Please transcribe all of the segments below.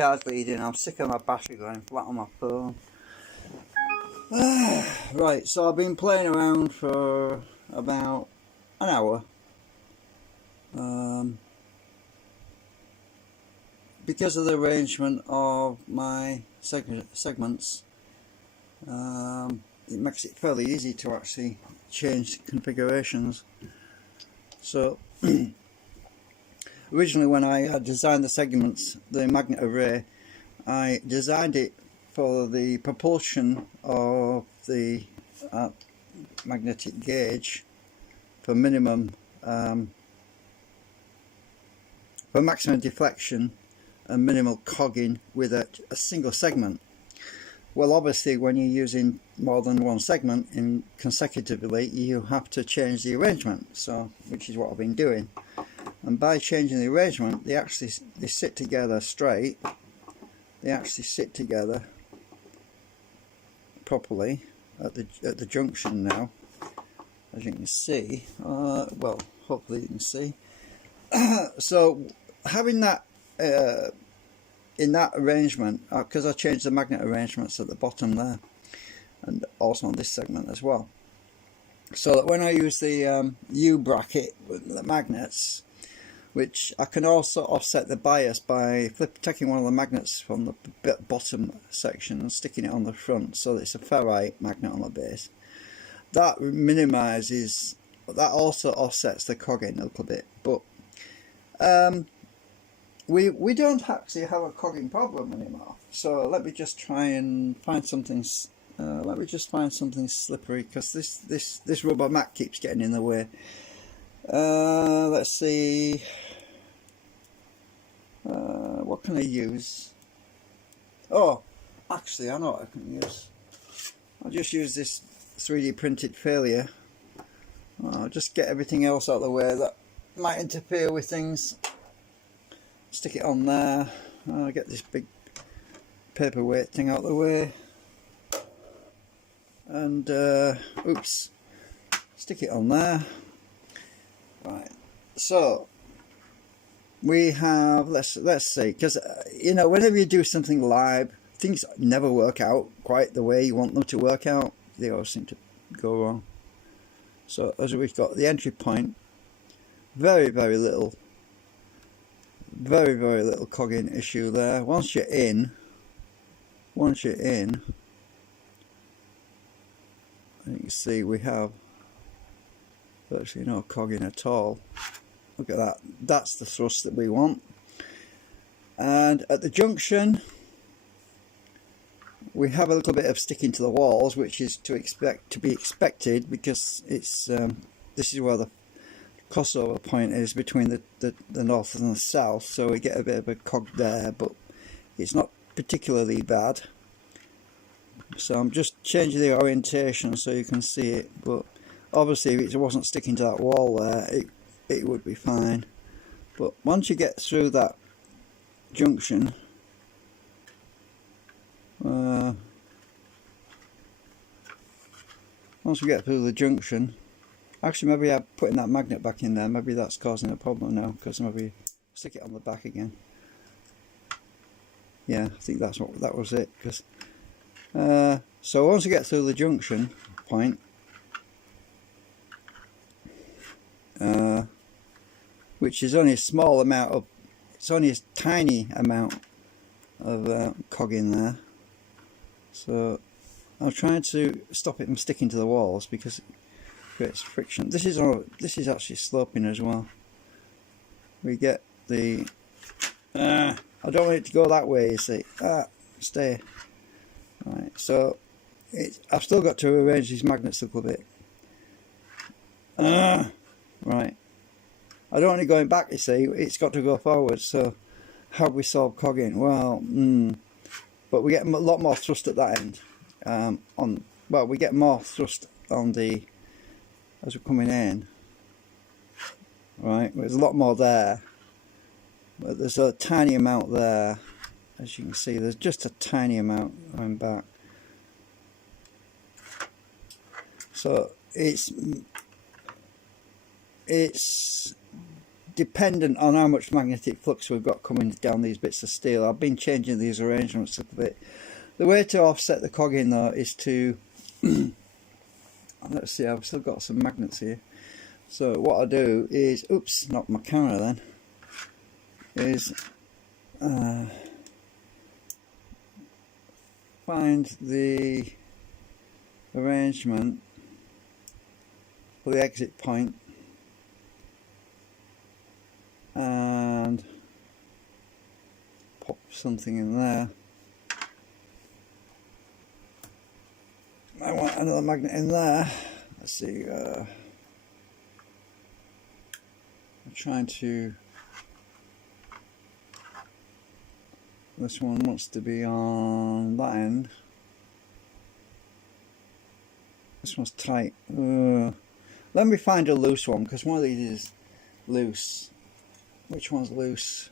charge bleeding. I'm sick of my battery going flat on my phone. Right, so I've been playing around for about an hour. Because of the arrangement of my segments, it makes it fairly easy to actually change configurations. So originally, when I had designed the segments, the magnet array, I designed it for the propulsion of the magnetic gauge for minimum, for maximum deflection and minimal cogging with a single segment. Well, obviously, when you're using more than one segment in consecutively, you have to change the arrangement. So, which is what I've been doing. And by changing the arrangement, they sit together straight. They actually sit together properly at the junction now, as you can see. Well, hopefully you can see. So having that in that arrangement, because I changed the magnet arrangements at the bottom there, and also on this segment as well, so that when I use the U bracket with the magnets, which I can also offset the bias by taking one of the magnets from the bottom section and sticking it on the front, so that it's a ferrite magnet on the base. That minimises, that also offsets the cogging a little bit, but we don't actually have a cogging problem anymore. So let me just try and find something. Let me just find something slippery, because this rubber mat keeps getting in the way. Let's see. What can I use? Oh, actually, I know what I can use. I'll just use this 3D printed failure. I'll just get everything else out of the way that might interfere with things. Stick it on there. I'll get this big paperweight thing out of the way. And oops, stick it on there. Right, so we have, let's see, because you know, whenever you do something live, things never work out quite the way you want them to work out. They always seem to go wrong. So as we've got the entry point, very little cogging issue there. Once you're in, you can see we have virtually no cogging at all. Look at that. That's the thrust that we want. And at the junction, we have a little bit of sticking to the walls, which is to be expected, because it's this is where the crossover point is between the north and the south. So we get a bit of a cog there, but it's not particularly bad. So I'm just changing the orientation so you can see it, but obviously if it wasn't sticking to that wall there, it would be fine. But once you get through that junction, once we get through the junction, actually maybe I'm putting that magnet back in there, maybe that's causing a problem now, because maybe stick it on the back again. Yeah, I think that was it. Because so once you get through the junction point, which is only a small amount of, it's only a tiny amount of cogging there. So I'm trying to stop it from sticking to the walls because it creates friction. This is actually sloping as well. We get the I don't want it to go that way, you see. Stay. Right, so I've still got to arrange these magnets a little bit. Right, I don't want it going back, you see. It's got to go forward. So how do we solve cogging? Well, but we get a lot more thrust at that end. Well, we get more thrust on the, as we're coming in. Right, there's a lot more there, but there's a tiny amount there. As you can see, there's just a tiny amount going back. So it's dependent on how much magnetic flux we've got coming down these bits of steel. I've been changing these arrangements a bit. The way to offset the cogging though is to let's see, I've still got some magnets here. So what I do is, oops, not my camera then, is find the arrangement for the exit point and pop something in there. I want another magnet in there. Let's see, I'm trying to, this one wants to be on that end. This one's tight. Let me find a loose one, because one of these is loose. Which one's loose?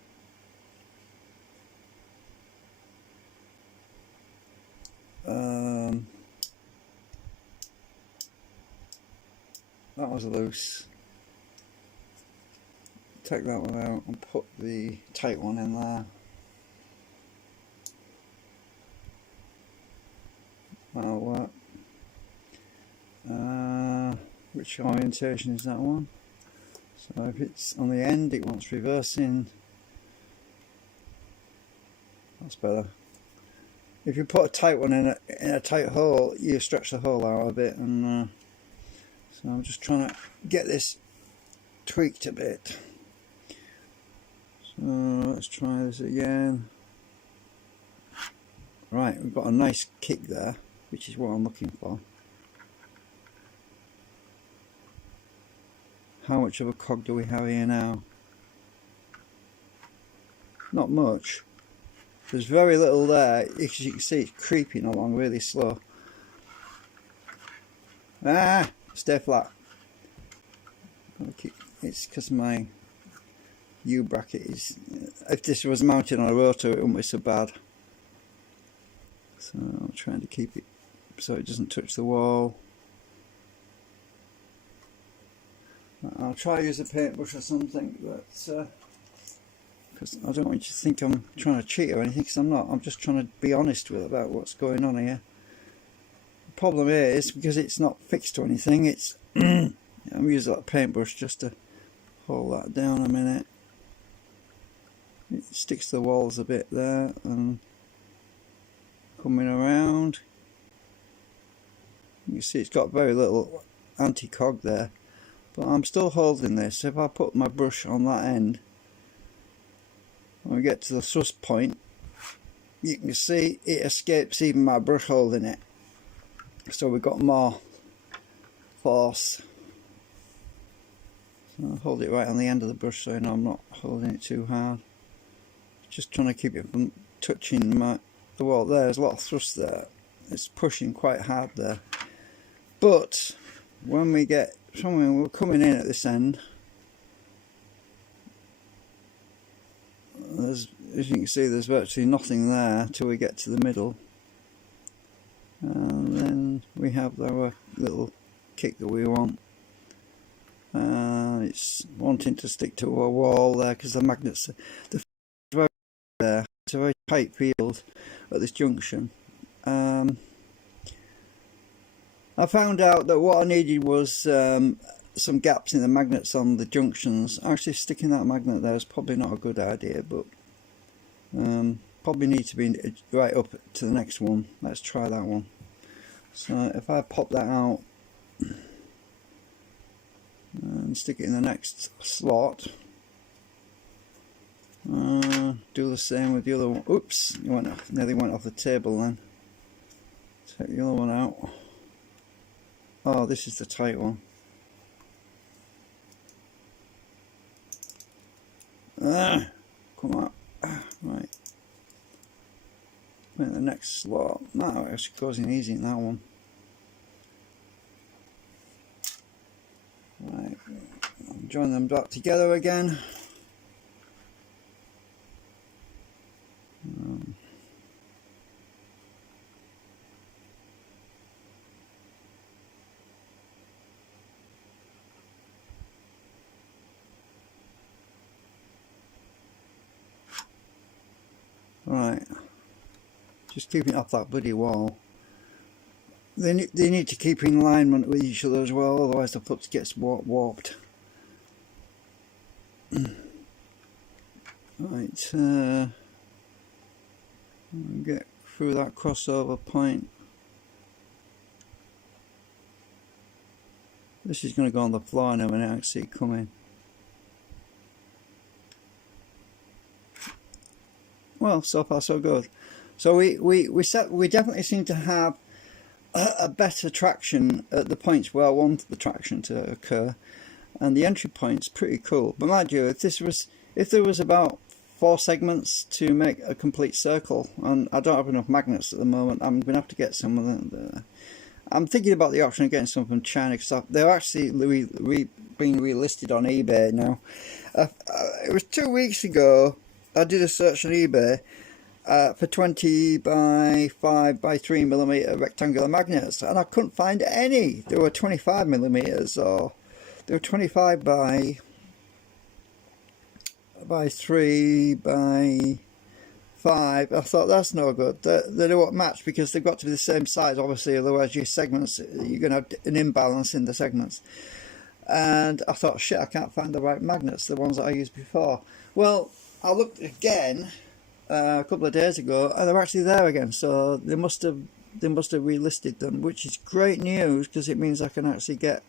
That was loose. Take that one out and put the tight one in there. That'll work. Which orientation is that one? So if it's on the end, it wants reversing. That's better. If you put a tight one in a tight hole, you stretch the hole out a bit, and so I'm just trying to get this tweaked a bit. So let's try this again. Right, we've got a nice kick there, which is what I'm looking for. How much of a cog do we have here now? Not much. There's very little there. As you can see, it's creeping along really slow. Ah! Stay flat. It's because my U bracket is, if this was mounted on a rotor, it wouldn't be so bad. So I'm trying to keep it so it doesn't touch the wall. I'll try to use a paintbrush or something, but because I don't want you to think I'm trying to cheat or anything, because I'm not. I'm just trying to be honest about what's going on here. The problem is, because it's not fixed to anything, it's I'm using that paintbrush just to hold that down a minute. It sticks to the walls a bit there, and coming around, you see it's got very little anti-cog there, but I'm still holding this. If I put my brush on that end, when we get to the thrust point, you can see it escapes even my brush holding it, so we've got more force. So I'll hold it right on the end of the brush so I know I'm not holding it too hard. Just trying to keep it from touching the wall. There's a lot of thrust there. It's pushing quite hard there. But when we get somewhere, we're coming in at this end. As you can see, there's virtually nothing there till we get to the middle. And then we have our little kick that we want. It's wanting to stick to a wall there because the magnets, the very there. It's a very tight field at this junction. I found out that what I needed was some gaps in the magnets on the junctions. Actually, sticking that magnet there is probably not a good idea, but probably need to be right up to the next one. Let's try that one. So if I pop that out and stick it in the next slot, do the same with the other one. Oops, nearly went off the table then. Take the other one out. Oh, this is the tight one. Come on. Right. Put in the next slot. No, it actually goes in easy in that one. Right. Join them back together again. Right, just keeping it off that bloody wall. They need to keep in alignment with each other as well, otherwise the foot gets warped. Right, get through that crossover point. This is going to go on the floor now when I can see it coming. Well, so far so good. So we definitely seem to have a better traction at the points where I want the traction to occur, and the entry point's pretty cool. But mind you, if there was about 4 segments to make a complete circle, and I don't have enough magnets at the moment, I'm going to have to get some of them. I'm thinking about the option of getting some from China, because they're actually being relisted on eBay now. It was 2 weeks ago I did a search on eBay for 20 by 5 by 3 millimeter rectangular magnets, and I couldn't find any. There were 25 millimeters, or they were 25 by 3 by 5. I thought that's no good. They don't match because they've got to be the same size, obviously, otherwise your segments, you're going to have an imbalance in the segments. And I thought, shit, I can't find the right magnets, the ones that I used before. Well, I looked again a couple of days ago, and they're actually there again. So they must have relisted them, which is great news, because it means I can actually get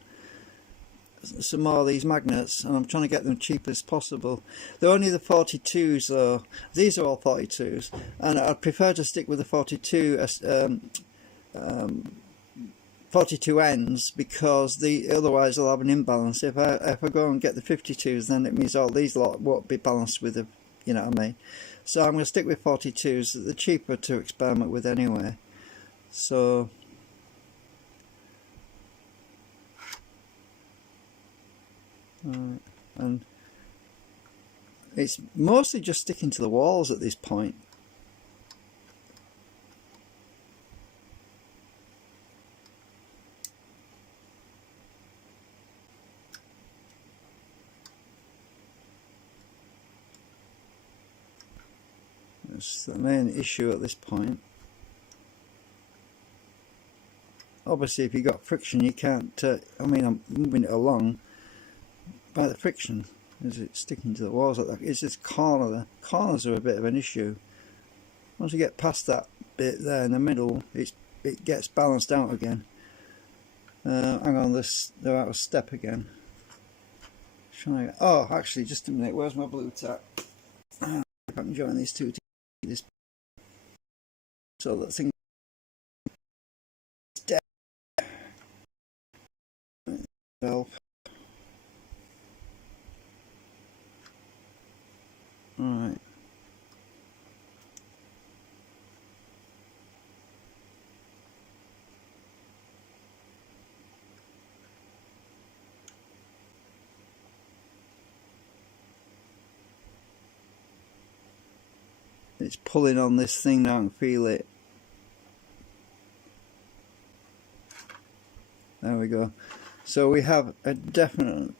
some more of these magnets, and I'm trying to get them cheap as possible. They're only the 42s though. These are all 42s, and I'd prefer to stick with the 42 ends, because otherwise I'll have an imbalance. If I go and get the 52s, then it means all these lot won't be balanced with the, you know what I mean. So I'm going to stick with 42s. They're cheaper to experiment with anyway. So and it's mostly just sticking to the walls at this point. That's the main issue at this point. Obviously, if you've got friction, you can't. I mean, I'm moving it along by the friction. Is it sticking to the walls like that? It's this corner. The corners are a bit of an issue. Once you get past that bit there in the middle, it gets balanced out again. Hang on, they're out of step again. Oh, actually, just a minute. Where's my blue tack? If I can join these two, so that thing. Help. Right. It's pulling on this thing now, I can feel it. There we go. So we have a definite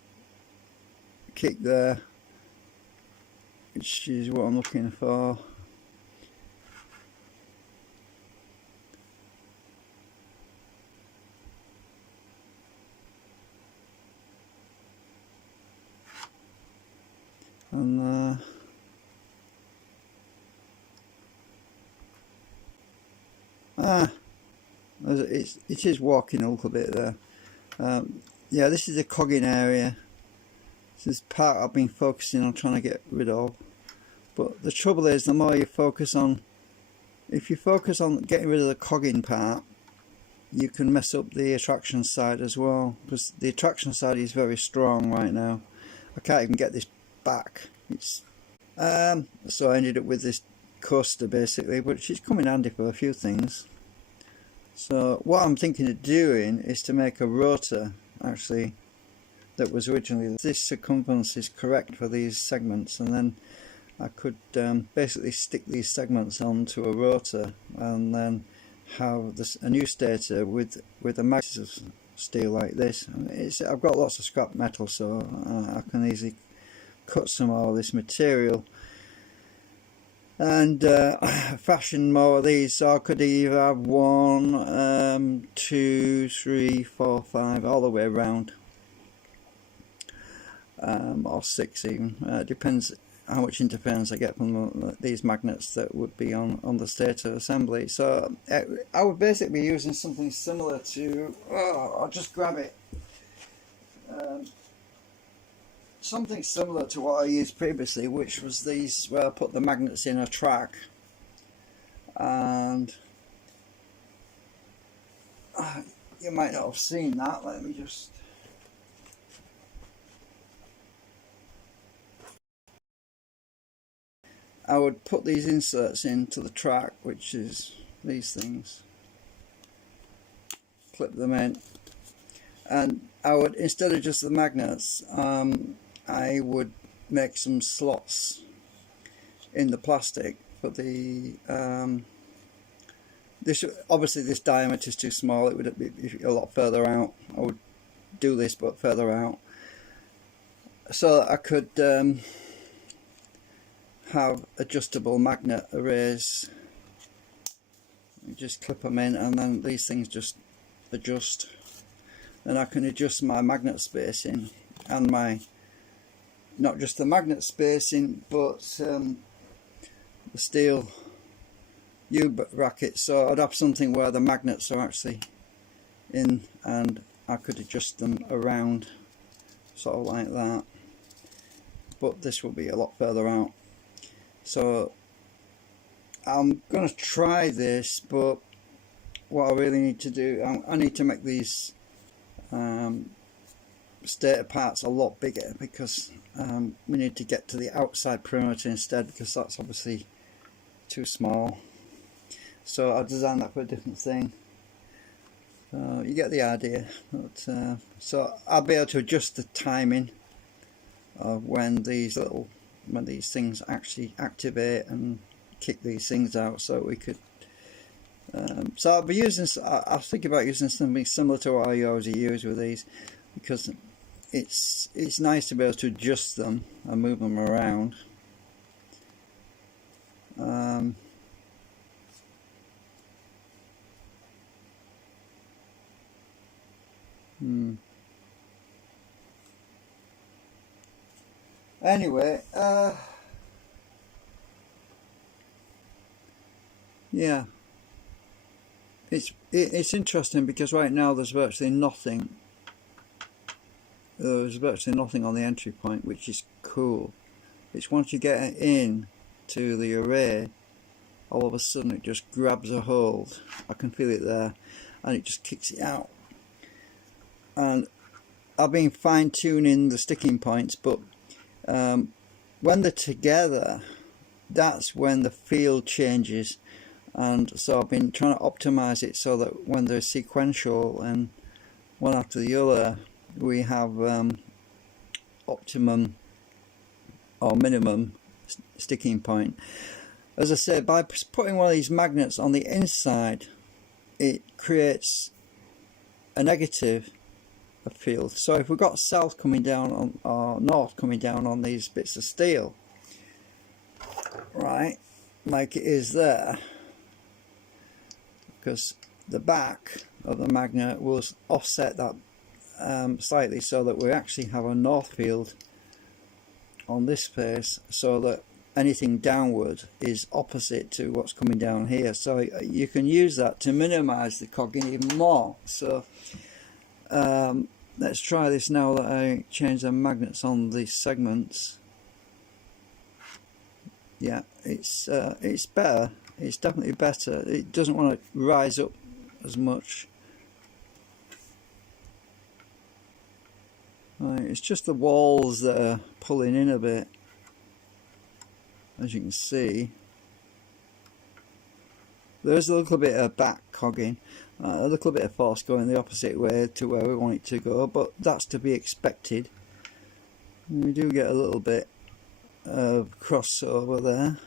kick there, which is what I'm looking for. And it is walking a little bit there. Yeah, this is the cogging area. This is part I've been focusing on trying to get rid of. But the trouble is, the more you focus on, if you focus on getting rid of the cogging part, you can mess up the attraction side as well, because the attraction side is very strong right now. I can't even get this back. It's so I ended up with this coaster basically, which is coming handy for a few things. So what I'm thinking of doing is to make a rotor, actually, that was originally, this circumference is correct for these segments, and then I could basically stick these segments onto a rotor and then have a new stator with a mass of steel like this. I've got lots of scrap metal, so I can easily cut some of this material and fashion more of these. So I could either have 1, 2, 3, 4, 5 all the way around, or 6 even. Depends how much interference I get from these magnets that would be on the state of assembly. So I would basically be using something similar to, I'll just grab it, something similar to what I used previously, which was these where I put the magnets in a track, and you might not have seen that. Let me just, I would put these inserts into the track, which is these things, clip them in, and I would, instead of just the magnets, I would make some slots in the plastic for the this, obviously this diameter is too small, it would be a lot further out. I would do this but further out, so I could have adjustable magnet arrays. You just clip them in, and then these things just adjust, and I can adjust my magnet spacing and my, not just the magnet spacing, but the steel U-brackets. So I'd have something where the magnets are actually in, and I could adjust them around, sort of like that. But this will be a lot further out. So I'm going to try this, but what I really need to do, I need to make these stator parts a lot bigger, because we need to get to the outside perimeter instead, because that's obviously too small. So I'll design that for a different thing. You get the idea. But, so I'll be able to adjust the timing of when these things actually activate and kick these things out, so we could. So I'll be using. I'll think about using something similar to what I always use with these, because it's nice to be able to adjust them and move them around. Anyway, yeah, it's interesting, because right now there's virtually nothing. There's virtually nothing on the entry point, which is cool. It's once you get in to the array, all of a sudden it just grabs a hold. I can feel it there, and it just kicks it out. And I've been fine-tuning the sticking points, but when they're together, that's when the field changes. And so I've been trying to optimize it so that when they're sequential and one after the other, we have optimum or minimum sticking point. As I said, by putting one of these magnets on the inside, it creates a negative field. So if we've got south coming down on, or north coming down on these bits of steel, right, like it is there, because the back of the magnet will offset that slightly, so that we actually have a north field on this face, so that anything downward is opposite to what's coming down here. So you can use that to minimize the cogging even more. So let's try this now that I change the magnets on these segments. Yeah, it's better. It's definitely better. It doesn't want to rise up as much. Right, it's just the walls that are pulling in a bit, as you can see. There's a little bit of back cogging, a little bit of force going the opposite way to where we want it to go, but that's to be expected. We do get a little bit of crossover there,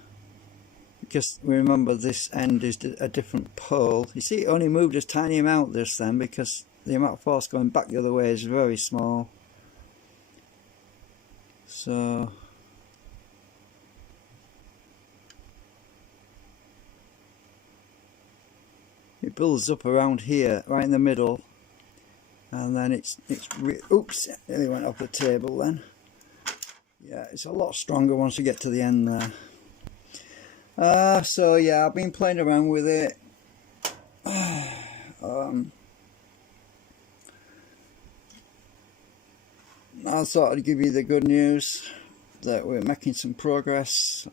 because remember this end is a different pole. You see, it only moved a tiny amount this then, because the amount of force going back the other way is very small. So it builds up around here, right in the middle, and then oops, it nearly went off the table then. Yeah, it's a lot stronger once you get to the end there. So yeah, I've been playing around with it. I thought I'd give you the good news that we're making some progress.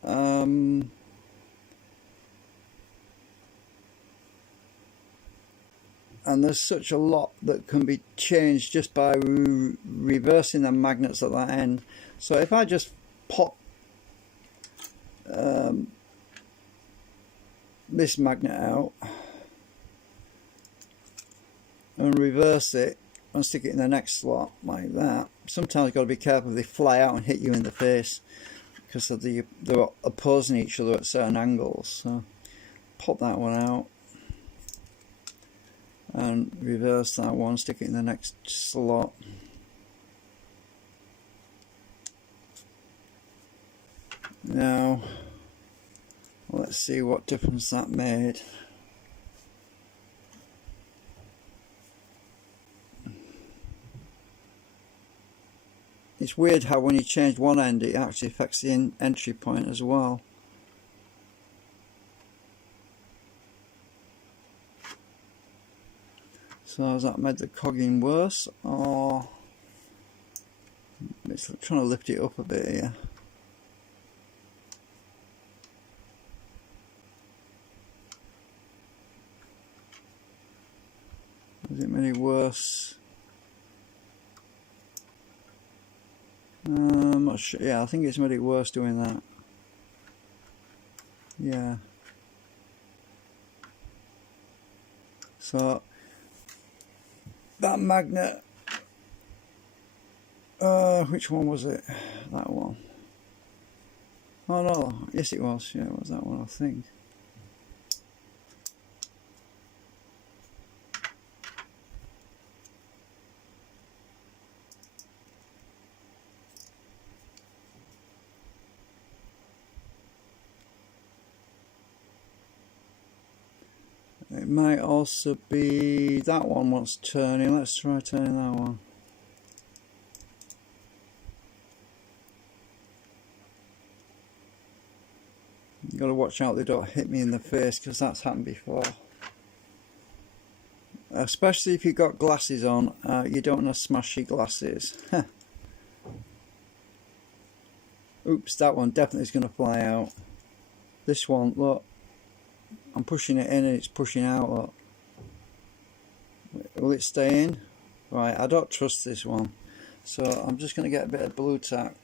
And there's such a lot that can be changed just by reversing the magnets at that end. So if I just pop this magnet out and reverse it and stick it in the next slot like that, sometimes you've got to be careful, they fly out and hit you in the face because of they're opposing each other at certain angles. So pop that one out and reverse that one, stick it in the next slot. Now let's see what difference that made. It's weird how when you change one end it actually affects the entry point as well. So has that made the cogging worse, or it's trying to lift it up a bit here. Has it made it worse? I'm not sure. Yeah, I think it's made it worse doing that. Yeah. So that magnet, which one was it? That one. Oh no, yes it was. Yeah, it was that one, I think. It might also be that one wants turning. Let's try turning that one. You've got to watch out they don't hit me in the face, because that's happened before. Especially if you've got glasses on, you don't want to smash your glasses. Oops, that one definitely is going to fly out. This one, look, I'm pushing it in and it's pushing out. Look. Will it stay in? Right, I don't trust this one, so I'm just going to get a bit of blue tack.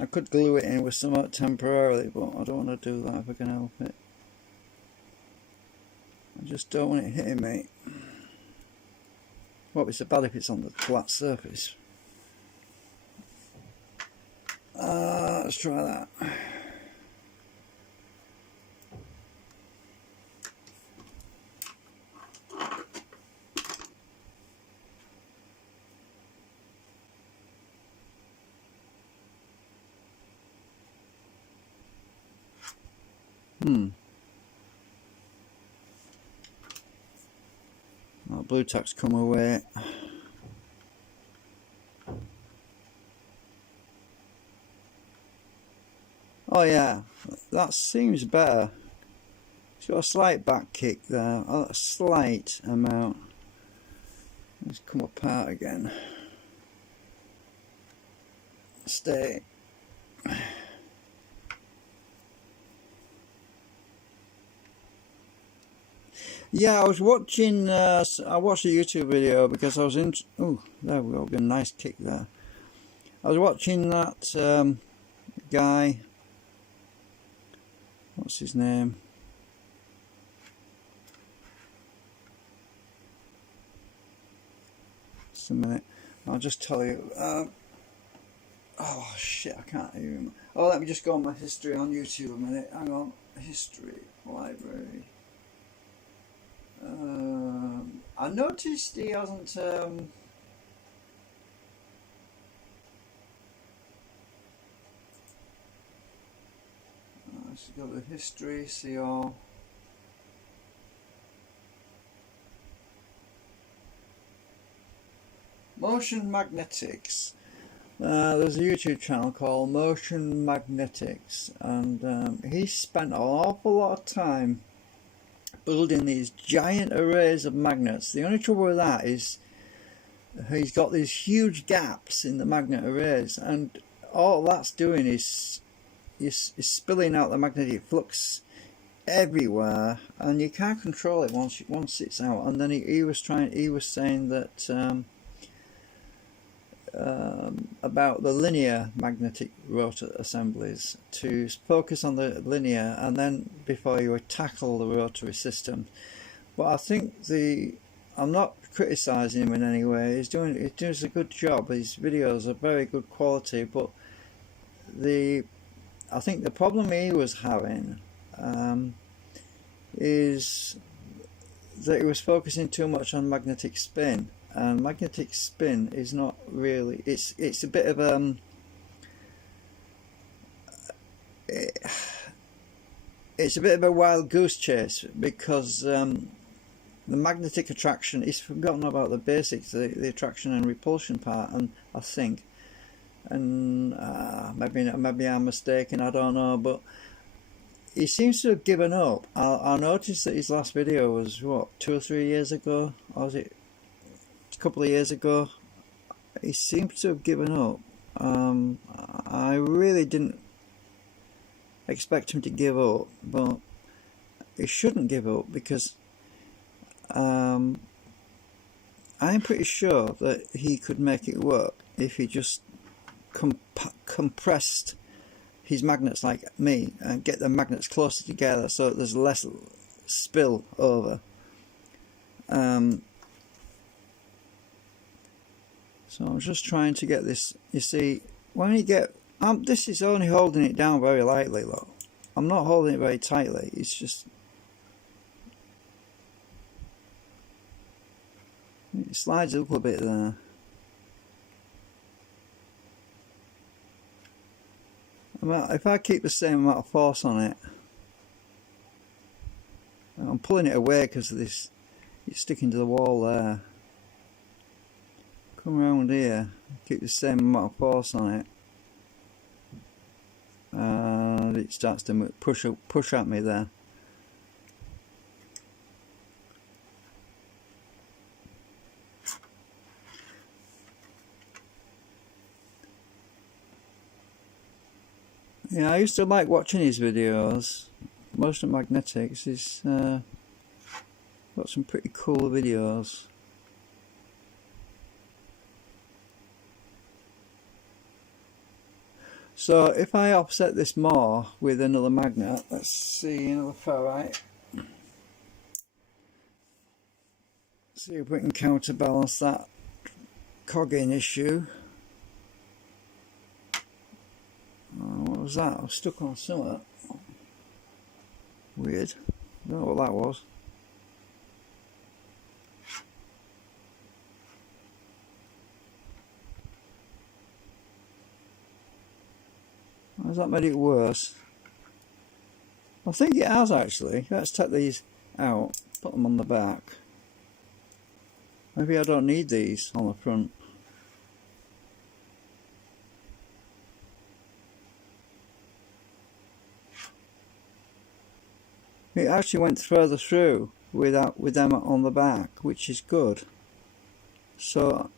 I could glue it in with something temporarily, but I don't want to do that if I can help it. I just don't want it hitting me. Won't be so bad if it's on the flat surface. Let's try that. That blue tack's come away. Oh yeah, that seems better. It's got a slight back kick there, a slight amount. Let's come apart again. Stay. Yeah, I was watching. I watched a YouTube video because I was in. Oh, there we go. Got a nice kick there. I was watching that guy. What's his name? Just a minute. I'll just tell you. Oh shit! I can't even. Oh, let me just go on my history on YouTube a minute. Hang on. History library. I noticed he hasn't let's go to history, see all. Motion magnetics. There's a YouTube channel called Motion Magnetics, and he spent an awful lot of time building these giant arrays of magnets. The only trouble with that is he's got these huge gaps in the magnet arrays, and all that's doing is spilling out the magnetic flux everywhere, and you can't control it once it's out. And then he was saying that about the linear magnetic rotor assemblies, to focus on the linear and then before you would tackle the rotary system. But I think I'm not criticising him in any way. He does a good job. His videos are very good quality, but I think the problem he was having is that he was focusing too much on magnetic spin. And magnetic spin is not really, it's a bit of it's a bit of a wild goose chase, because the magnetic attraction, he's forgotten about the basics, the attraction and repulsion part, and I think, and maybe I'm mistaken, I don't know, but he seems to have given up. I noticed that his last video was what, 2 or 3 years ago, or was it a couple of years ago? He seems to have given up. I really didn't expect him to give up, but he shouldn't give up, because I'm pretty sure that he could make it work if he just compressed his magnets like me and get the magnets closer together so that there's less spill over. So I'm just trying to get this. You see, when you get, this is only holding it down very lightly, look. I'm not holding it very tightly. It's just, it slides a little bit there. Well, if I keep the same amount of force on it, I'm pulling it away because of this. It's sticking to the wall there. Come around here, keep the same amount of force on it, and it starts to push at me there. Yeah, I used to like watching his videos. Motion Magnetics. He's got some pretty cool videos. So if I offset this more with another magnet, let's see, another ferrite. See if we can counterbalance that cogging issue. What was that? I was stuck on something. Weird. I don't know what that was. Has that made it worse? I think it has actually. Let's take these out, put them on the back. Maybe I don't need these on the front. It actually went further through with them on the back, which is good. So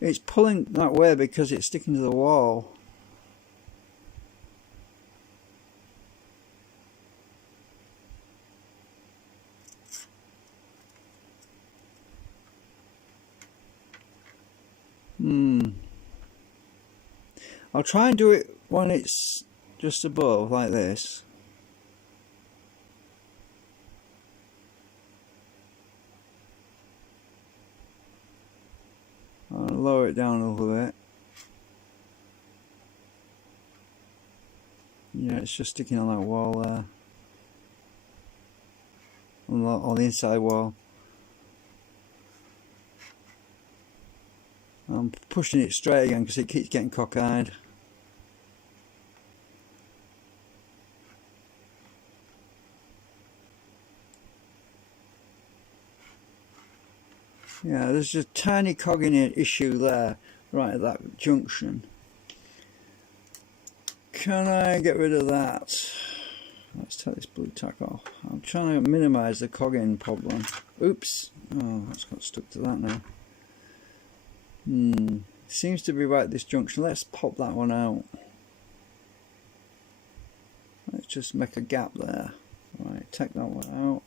it's pulling that way because it's sticking to the wall. I'll try and do it when it's just above, like this. I'll lower it down a little bit. Yeah, it's just sticking on that wall there. On the inside wall. I'm pushing it straight again because it keeps getting cockeyed. Yeah, there's a tiny cogging issue there, right at that junction. Can I get rid of that? Let's take this blue tack off. I'm trying to minimize the cogging problem. Oops. Oh, that's got stuck to that now. Seems to be right at this junction. Let's pop that one out. Let's just make a gap there. Right, take that one out.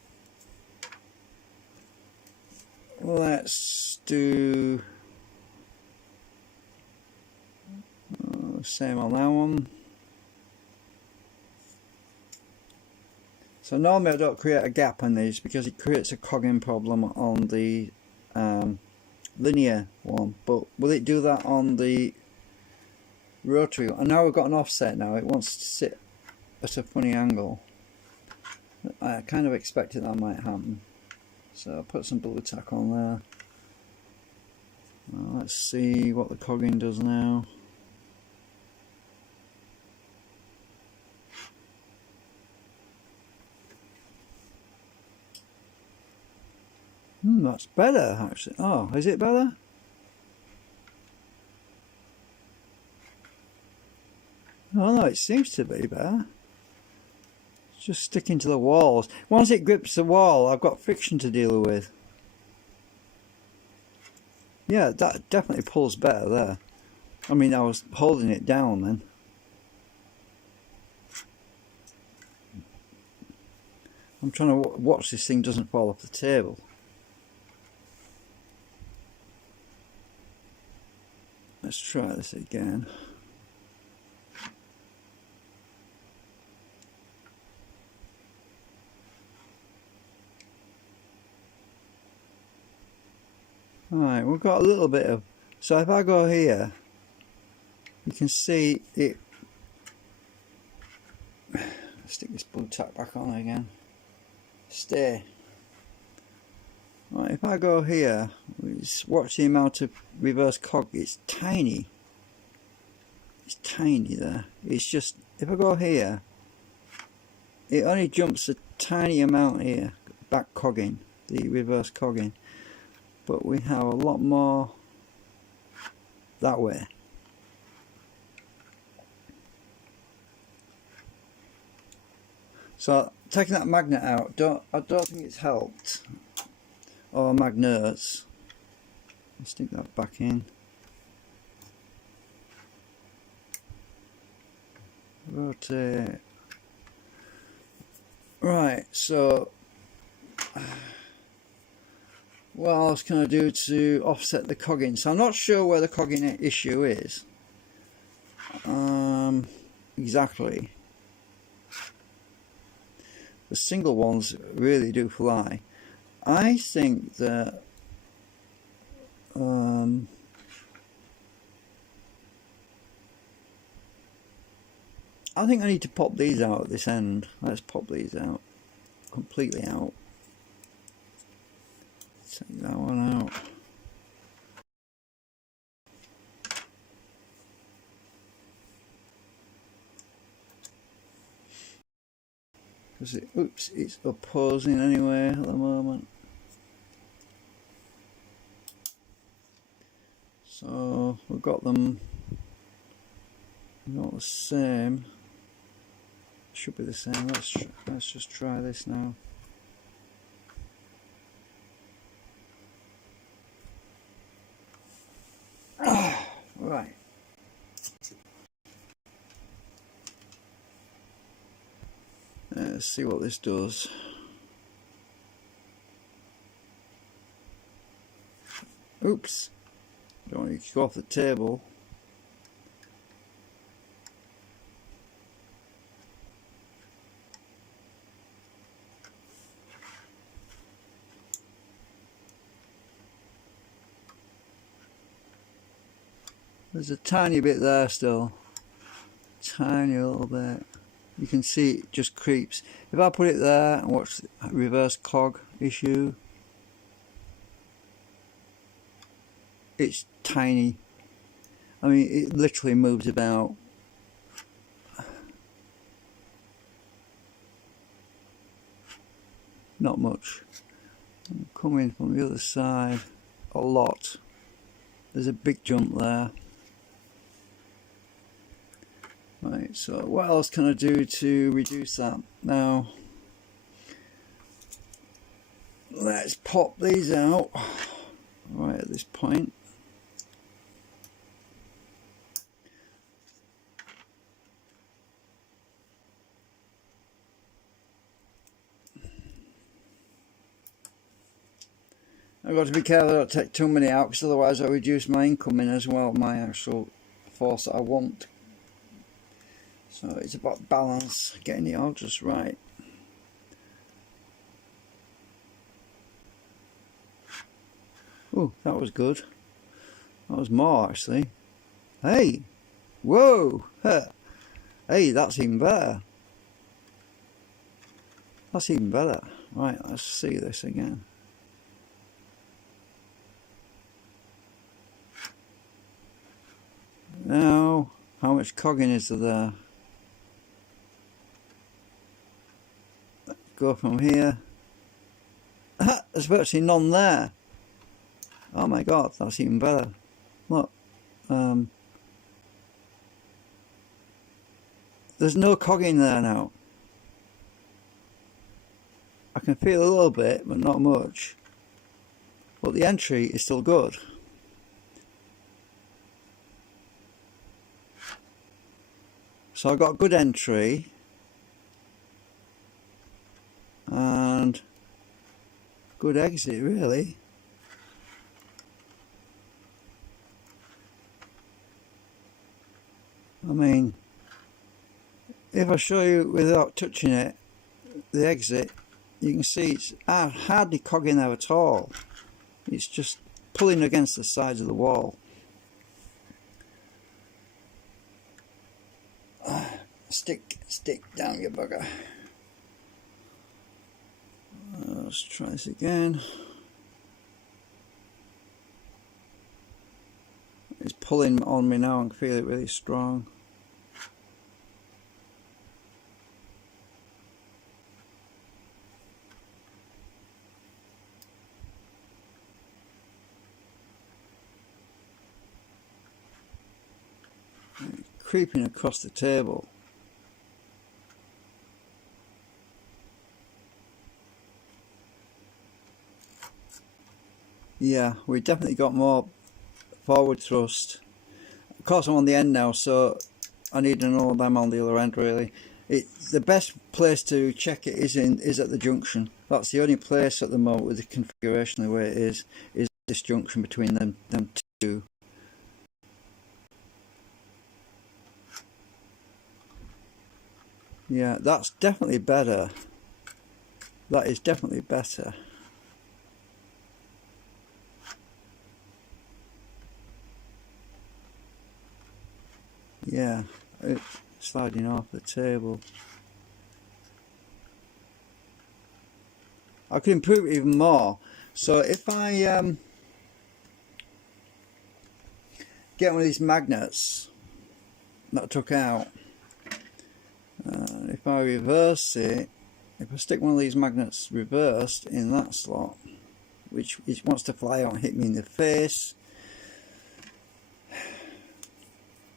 Let's do same on that one. So normally I don't create a gap on these because it creates a cogging problem on the linear one, but will it do that on the rotary? And now we've got an offset now, it wants to sit at a funny angle. I kind of expected that might happen, so I'll put some blue tack on there. Well, let's see what the cogging does now. That's better actually. Oh, is it better? Oh no, it seems to be better. It's just sticking to the walls. Once it grips the wall, I've got friction to deal with. Yeah, that definitely pulls better there. I mean, I was holding it down then. I'm trying to watch this thing doesn't fall off the table. Let's try this again. Alright, we've got a little bit of... So if I go here, you can see it... Stick this blue tack back on again. Stay. Right, if I go here, watch the amount of reverse cog. It's tiny. It's tiny there. It's just, if I go here, it only jumps a tiny amount here, back cogging, the reverse cogging. But we have a lot more that way. So taking that magnet out, I don't think it's helped. Or magnets. Let's stick that back in. Rotate. Right, so what else can I do to offset the cogging? So I'm not sure where the cogging issue is. Exactly. The single ones really do fly. I think that I think I need to pop these out at this end. Let's pop these out completely out. Take that one out. Because it's opposing anyway at the moment. So we've got them not the same. Should be the same. Let's just try this now. Right. Let's see what this does. Oops. Don't want you to go off the table. There's a tiny bit there still. Tiny little bit. You can see it just creeps. If I put it there and watch the reverse cog issue, it's tiny. I mean, it literally moves about. Not much. I'm coming from the other side. a lot. There's a big jump there. Right, so what else can I do to reduce that? Now, let's pop these out right at this point. I've got to be careful I don't take too many out, because otherwise I reduce my incoming as well, my actual force that I want. So it's about balance, getting it all just right. Oh, that was good. That was more actually. Hey! Whoa! Hey, that's even better. That's even better. Right, let's see this again. Now, how much cogging is there? Let's go from here. There's virtually none there. Oh my god, that's even better. Look. There's no cogging there now. I can feel a little bit, but not much. But the entry is still good. So I've got good entry and good exit, really. I mean, if I show you without touching it, the exit, you can see it's hardly cogging there at all. It's just pulling against the sides of the wall. Stick down, you bugger. Let's try this again. It's pulling on me now, I can feel it really strong. Creeping across the table. Yeah, we definitely got more forward thrust. Of course I'm on the end now, so I need to know them on the other end really. The best place to check it is at the junction. That's the only place at the moment with the configuration the way it is this junction between them two. Yeah, that's definitely better. That is definitely better. Yeah, it's sliding off the table. I could improve it even more. So if I get one of these magnets that I took out, if I reverse it, if I stick one of these magnets reversed in that slot, which it wants to fly out and hit me in the face,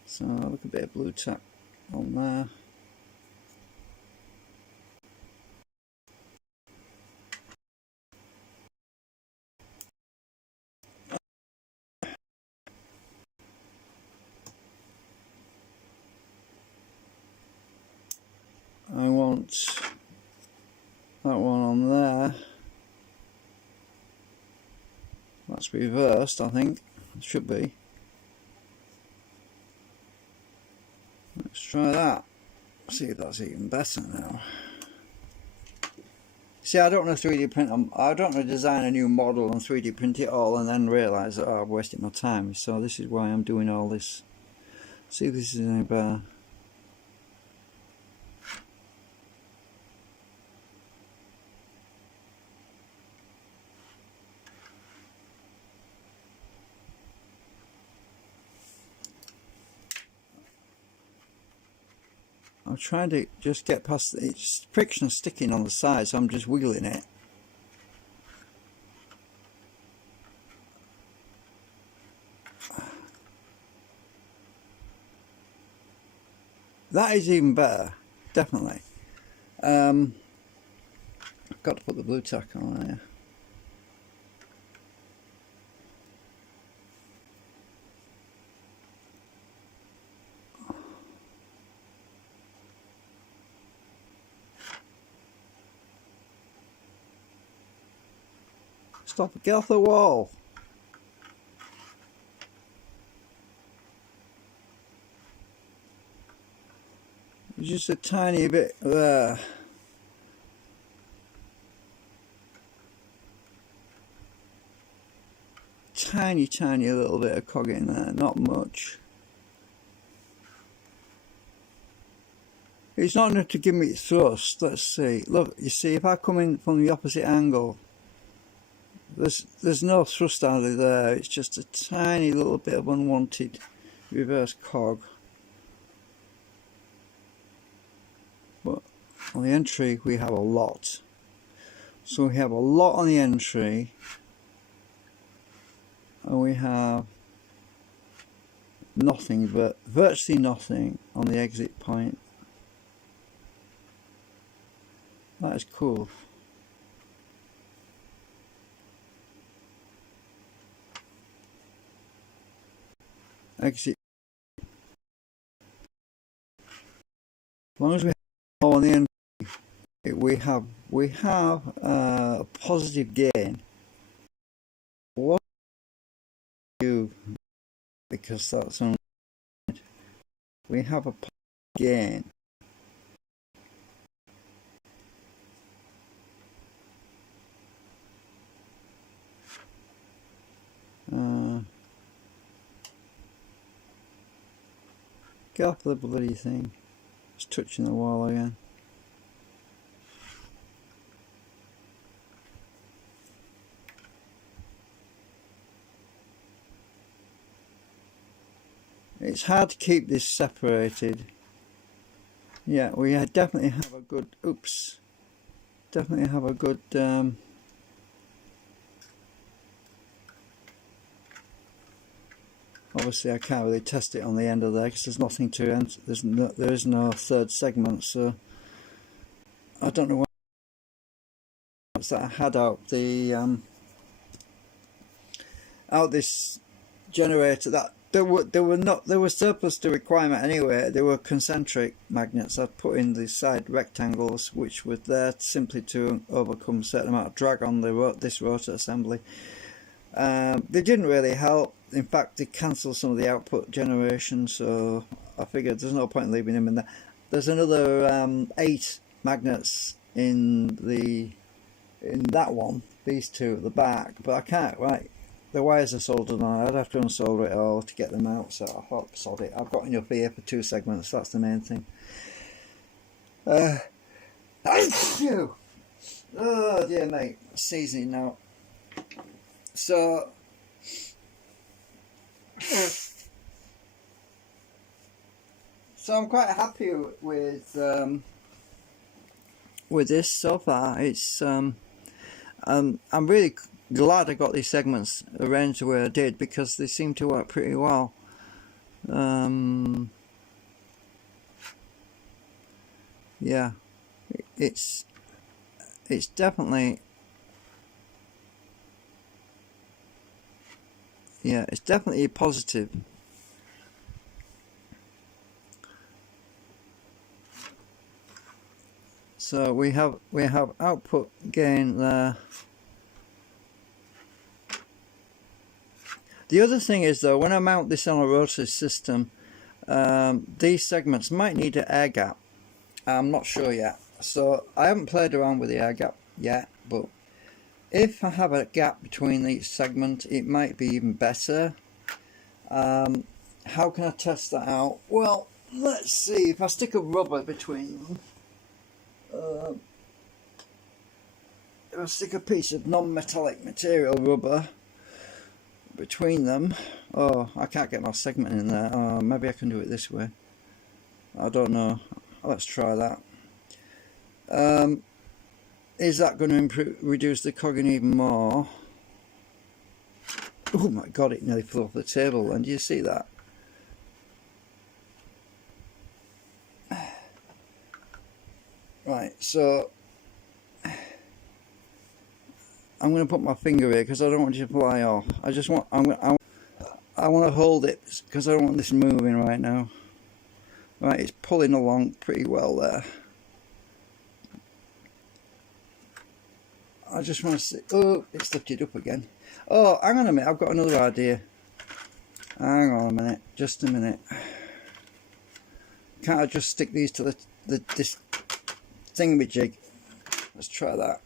so look, a bit of blue tack on there. I want that one on there. That's reversed, I think. It should be. Let's try that. See if that's even better now. See, I don't know 3D print. I don't know design a new model and 3D print it all and then realise that I've wasted my time. So this is why I'm doing all this. See if this is any better. I'm trying to just get past it's friction sticking on the side, so I'm just wiggling it. that is even better, definitely. I've got to put the blue tack on here. Stop, get off the wall. Just a tiny bit there. Tiny little bit of cogging there, not much. It's not enough to give me thrust. Let's see. Look, you see, if I come in from the opposite angle, there's no thrust hardly there. It's just a tiny little bit of unwanted reverse cog. But on the entry we have a lot. So we have a lot on the entry, and we have nothing, but virtually nothing on the exit point. That is cool. Exit. As long as we have on the end, we have a positive gain. What do you? Because that's on. We have a positive gain. Get off the bloody thing. It's touching the wall again. It's hard to keep this separated. Yeah, we definitely have a good, oops, definitely have a good obviously I can't really test it on the end of there because there's nothing to end. There is no third segment, so I don't know what that I had out the out this generator. That there were surplus to requirement anyway. There were concentric magnets I'd put in the side rectangles, which were there simply to overcome a certain amount of drag on this rotor assembly. They didn't really help. In fact, they cancelled some of the output generation, so I figured there's no point in leaving them in there. There's another 8 magnets in that one, these two at the back, but I can't, right, the wires are soldered on. I'd have to unsolder it all to get them out, so I thought, sod it, I've got enough here for 2 segments, that's the main thing. Oh dear mate, seasoning now. So I'm quite happy with this so far. It's I'm really glad I got these segments arranged the way I did, because they seem to work pretty well. Yeah, it's definitely, yeah, it's definitely a positive. So we have output gain there. The other thing is though, when I mount this on a rotary system, these segments might need an air gap. I'm not sure yet. So I haven't played around with the air gap yet, but if I have a gap between each segment, it might be even better. How can I test that out? Well, let's see. If I stick a rubber between them, if I stick a piece of non-metallic material rubber between them, oh, I can't get my segment in there. Oh, maybe I can do it this way. I don't know. Let's try that. Is that going to reduce the cogging even more? Oh my god, it nearly flew off the table. And do you see that? Right, so I'm going to put my finger here because I don't want it to fly off. I just want, I want to hold it because I don't want this moving right now. Right, it's pulling along pretty well there. I just want to see, oh, it's lifted up again. Oh, hang on a minute, I've got another idea. Hang on a minute, just a minute. Can't I just stick these to this thingamajig? Let's try that.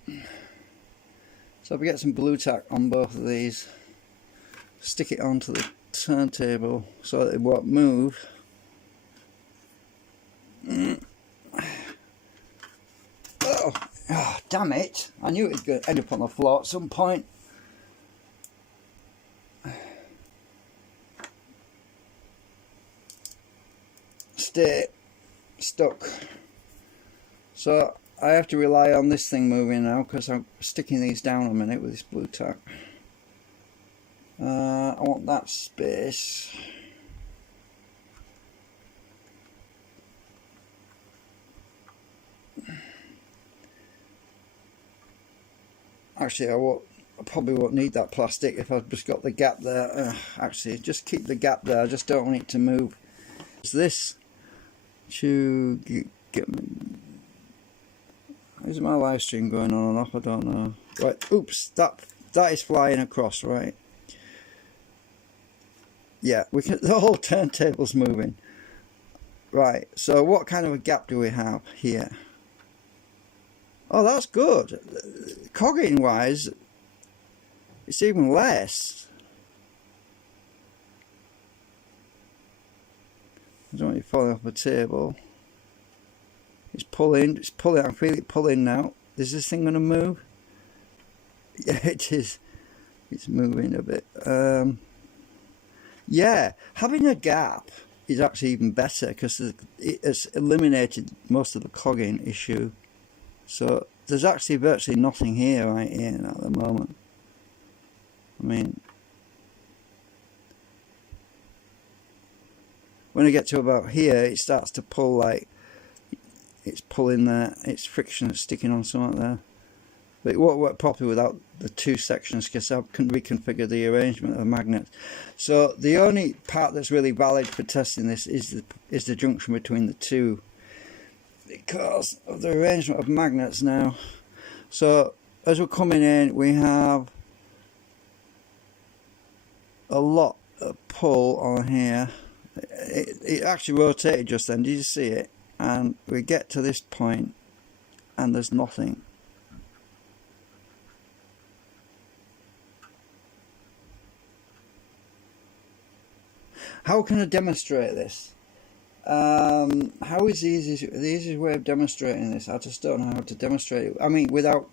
So if we get some blue tack on both of these, stick it onto the turntable so that it won't move. Oh, damn it. I knew it was going to end up on the floor at some point. Stay stuck. So I have to rely on this thing moving now because I'm sticking these down a minute with this blue tack. I want that space. Actually, I probably won't need that plastic if I've just got the gap there. Actually, just keep the gap there. I just don't want it to move. Is this to get me? Is my live stream going on and off? I don't know. Right, oops, that is flying across, right? Yeah, we can. The whole turntable's moving. Right, so what kind of a gap do we have here? Oh, that's good. Cogging wise, it's even less. I don't want it falling off the table. It's pulling, I feel it pulling now. Is this thing going to move? Yeah, it is. It's moving a bit. Yeah, having a gap is actually even better because it's eliminated most of the cogging issue. So there's actually virtually nothing here right here at the moment. I mean, when I get to about here, it starts to pull like it's pulling there. It's friction that's sticking on something there. But it won't work properly without the two sections because I can reconfigure the arrangement of the magnets. So the only part that's really valid for testing this is the junction between the two, because of the arrangement of magnets now. So as we're coming in, we have a lot of pull on here. It actually rotated just then, did you see it? And we get to this point and there's nothing. How can I demonstrate this? How is the easiest way of demonstrating this? I just don't know how to demonstrate it. I mean, without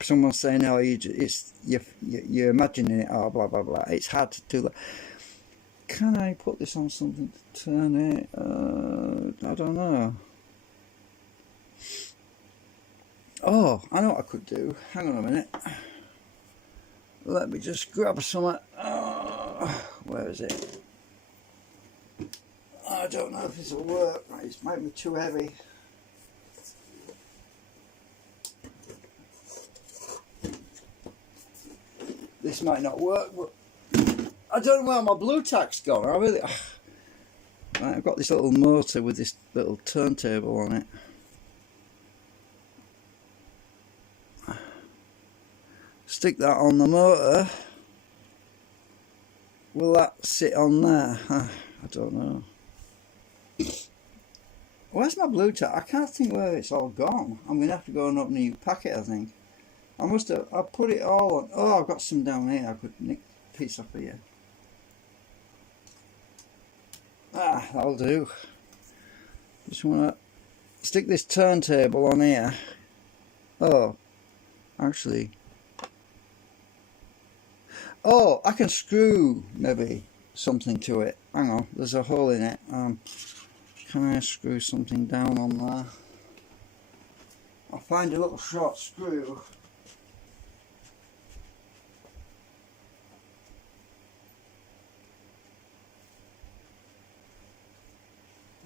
someone saying, "Oh, you're imagining it," or blah blah blah. It's hard to do that. Can I put this on something to turn it? I don't know. Oh, I know what I could do. Hang on a minute. Let me just grab some. Where is it? I don't know if this will work. It might be too heavy. This might not work, but I don't know where my blue tack's gone. I really. Right, I've got this little motor with this little turntable on it. Stick that on the motor. Will that sit on there? I don't know. Where's my blue tack? I can't think where it's all gone. I'm going to have to go and open a new packet, I think. I put it all on. Oh, I've got some down here. I could nick a piece off here. That'll do. Just want to stick this turntable on here. Oh, actually. Oh, I can screw maybe something to it. Hang on, there's a hole in it. Can I screw something down on there? I'll find a little short screw.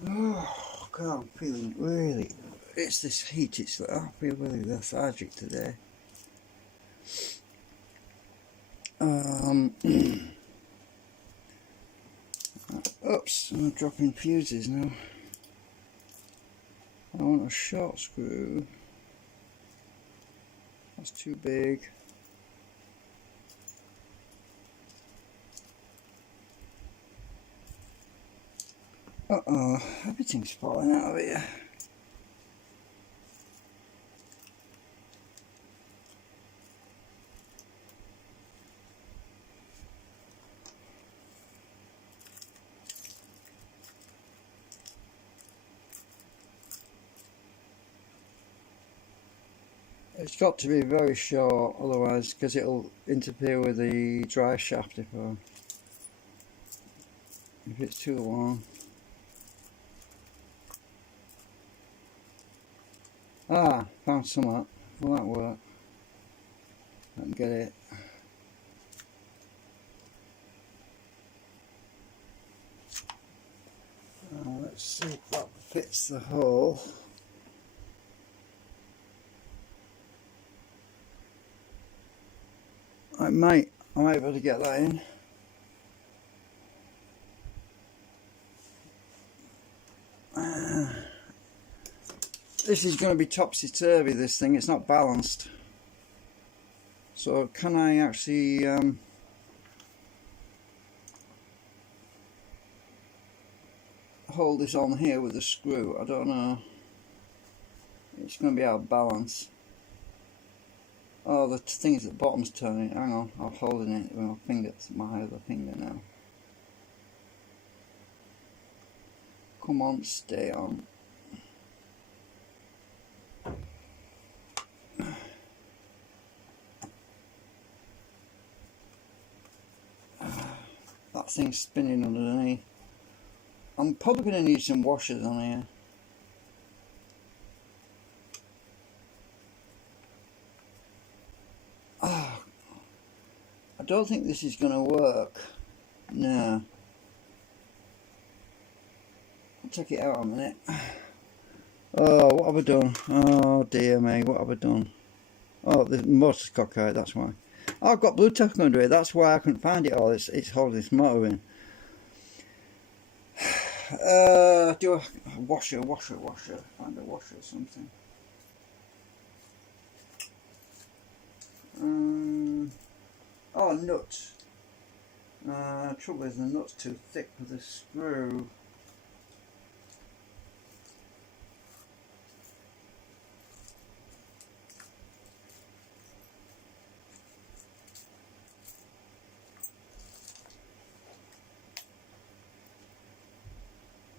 Oh God, I'm feeling really it's this heat. It's like, I feel really lethargic today. Oops, I'm dropping fuses now. I want a short screw. That's too big. Uh-oh, everything's falling out of here. It's got to be very short, otherwise, because it'll interfere with the drive shaft if it's too long. Ah, found some. Will that work? I can get it. Let's see if that fits the hole. I might be able to get that in. This is going to be topsy-turvy, this thing. It's not balanced. So can I actually hold this on here with a screw? I don't know. It's going to be out of balance. Oh, the thing is at the bottom's turning. Hang on, I'm holding it with my finger. It's my other finger now. Come on, stay on. That thing's spinning underneath. I'm probably going to need some washers on here. Oh, I don't think this is going to work. No. I'll take it out a minute. Oh, what have I done? Oh dear me, what have I done? Oh, the motor's cockeyed, that's why. Oh, I've got blue tack under it, that's why I couldn't find it all. It's holding this motor in. Do a washer. Find a washer or something. Oh, nut. Trouble is the nut's too thick for the screw.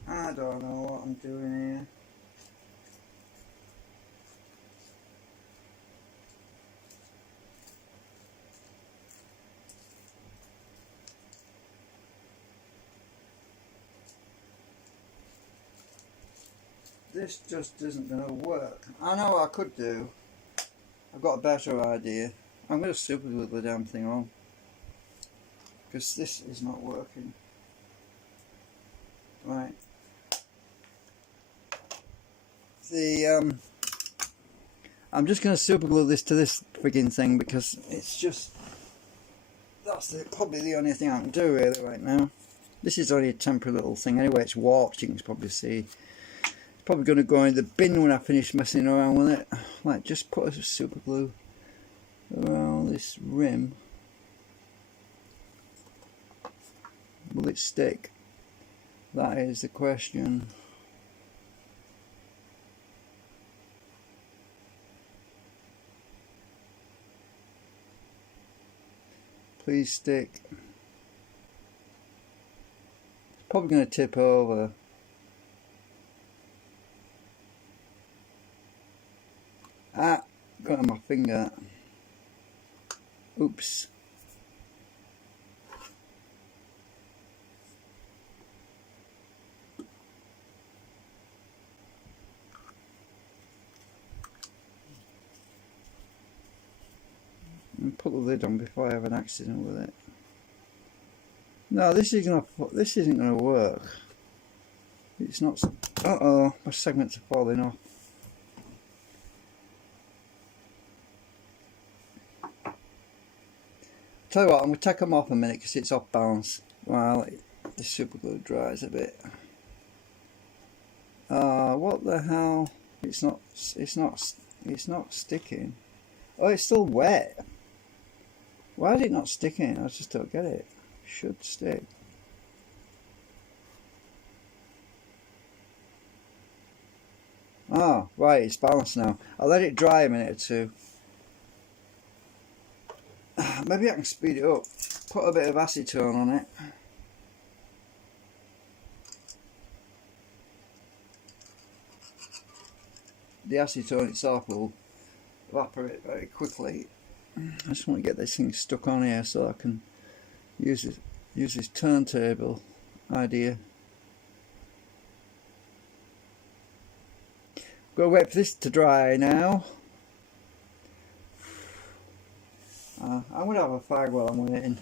I don't know what I'm doing here. This just isn't going to work. I know what I could do. I've got a better idea. I'm going to super glue the damn thing on, because this is not working. Right. I'm just going to super glue this to this frigging thing, because it's just, that's probably the only thing I can do really right now. This is only a temporary little thing anyway. It's warped, you can probably see. It's probably going to go in the bin when I finish messing around with it. Like, just put a super glue around this rim. Will it stick? That is the question. Please stick. It's probably going to tip over. Ah, got it on my finger. Oops. And put the lid on before I have an accident with it. No, this isn't gonna work. It's not. Uh oh, my segments are falling off. Tell you what, I'm going to take them off a minute because it's off balance while the super glue dries a bit. What the hell? It's not sticking. Oh, it's still wet. Why is it not sticking? I just don't get it. It should stick. Oh, right, it's balanced now. I'll let it dry a minute or two. Maybe I can speed it up. Put a bit of acetone on it. The acetone itself will evaporate very quickly. I just want to get this thing stuck on here so I can use this turntable idea. Got to wait for this to dry now. I'm going to have a fag while I'm waiting.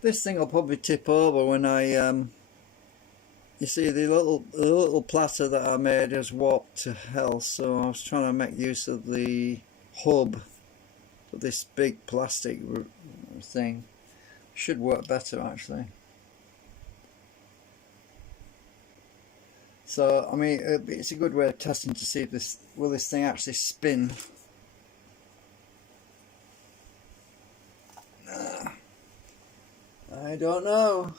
This thing will probably tip over when I, you see the little platter that I made has warped to hell, so I was trying to make use of the hub of this big plastic thing. Should work better actually. So I mean, it's a good way of testing to see if this thing actually spin. I don't know.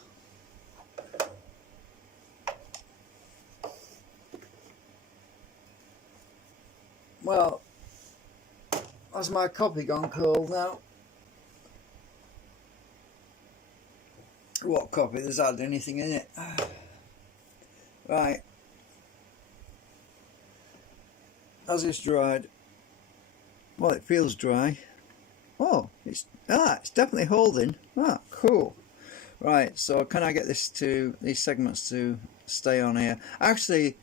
Well, has my copy gone cold now? What copy? There's hardly anything in it. Right. As it's dried. Well, it feels dry. Oh, it's definitely holding. Ah, cool. Right, so can I get these segments to stay on here? Actually,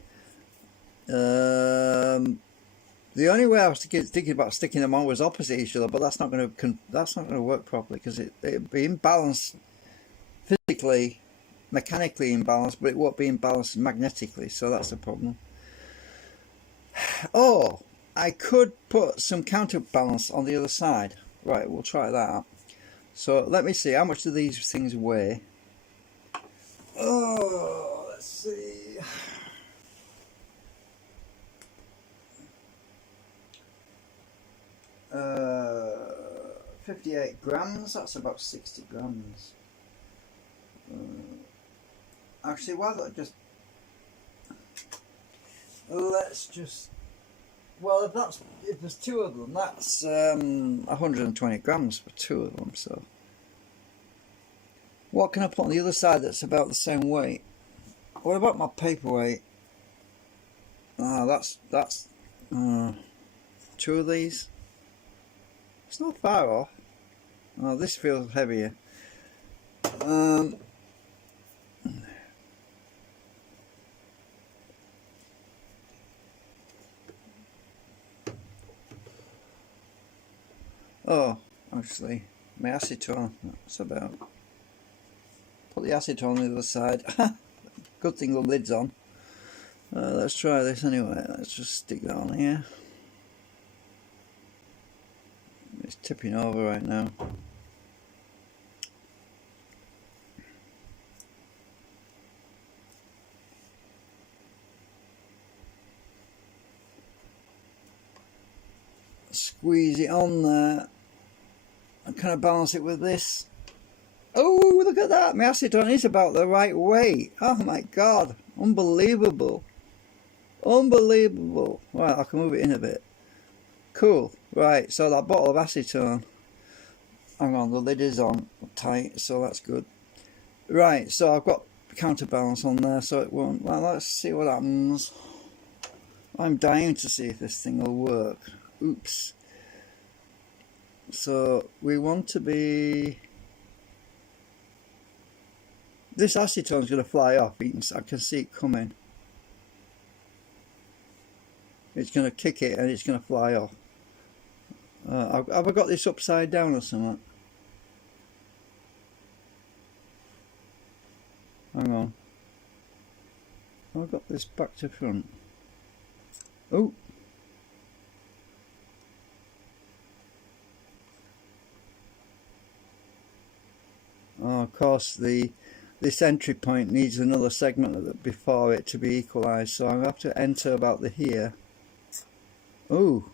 the only way I was thinking about sticking them on was opposite each other, but that's not going to work properly because it'd be imbalanced physically, mechanically imbalanced, but it won't be imbalanced magnetically. So that's the problem. Oh, I could put some counterbalance on the other side. Right, we'll try that. So let me see, how much do these things weigh? Oh, let's see. Uh, 58 grams, that's about 60 grams. Actually, why don't I just... Let's just... Well, if there's two of them, that's 120 grams for two of them. So, what can I put on the other side that's about the same weight? What about my paperweight? That's two of these. It's not far off. Oh, this feels heavier. Oh, actually, my acetone, that's about. Put the acetone on the other side. Good thing the lid's on. Let's try this anyway. Let's just stick that on here. It's tipping over right now. Squeeze it on there. And can I balance it with this? Oh, look at that! My acetone is about the right weight. Oh my god, unbelievable. Unbelievable. Right, I can move it in a bit. Cool. Right, so that bottle of acetone. Hang on, the lid is on tight, so that's good. Right, so I've got counterbalance on there so it won't. Well, let's see what happens. I'm dying to see if this thing will work. Oops. So we want to be... This acetone's going to fly off. I can see it coming. It's going to kick it and it's going to fly off. Have I got this upside down or something? Hang on. I've got this back to front. Oh! Oh, of course, this entry point needs another segment before it to be equalised, so I'll have to enter about the here. Oh!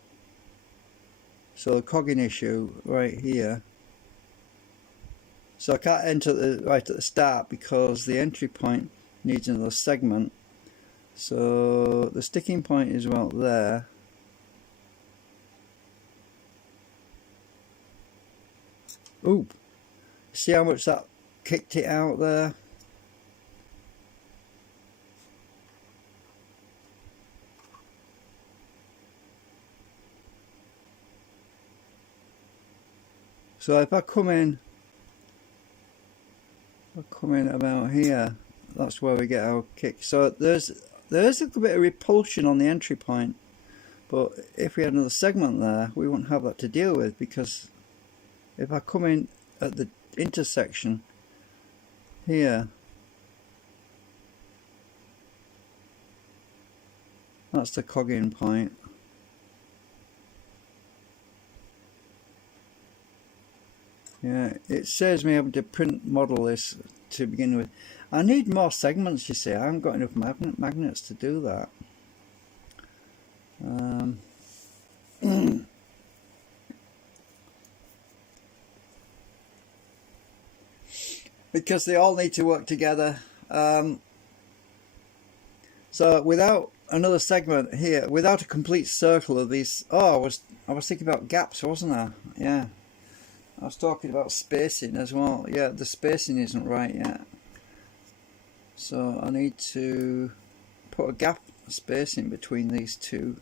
So the cogging issue right here. So I can't enter right at the start because the entry point needs another segment. So the sticking point is about there. Ooh! See how much that kicked it out there? So if I come in about here, that's where we get our kick. So there's a little bit of repulsion on the entry point, but if we had another segment there, we wouldn't have that to deal with, because if I come in at the intersection here, that's the cogging point. Yeah, it saves me having to print model this to begin with. I need more segments, you see. I haven't got enough magnets to do that. Because they all need to work together. So without another segment here, without a complete circle of these... Oh, I was thinking about gaps, wasn't I? Yeah. I was talking about spacing as well. Yeah, the spacing isn't right yet. So I need to put a gap spacing between these two.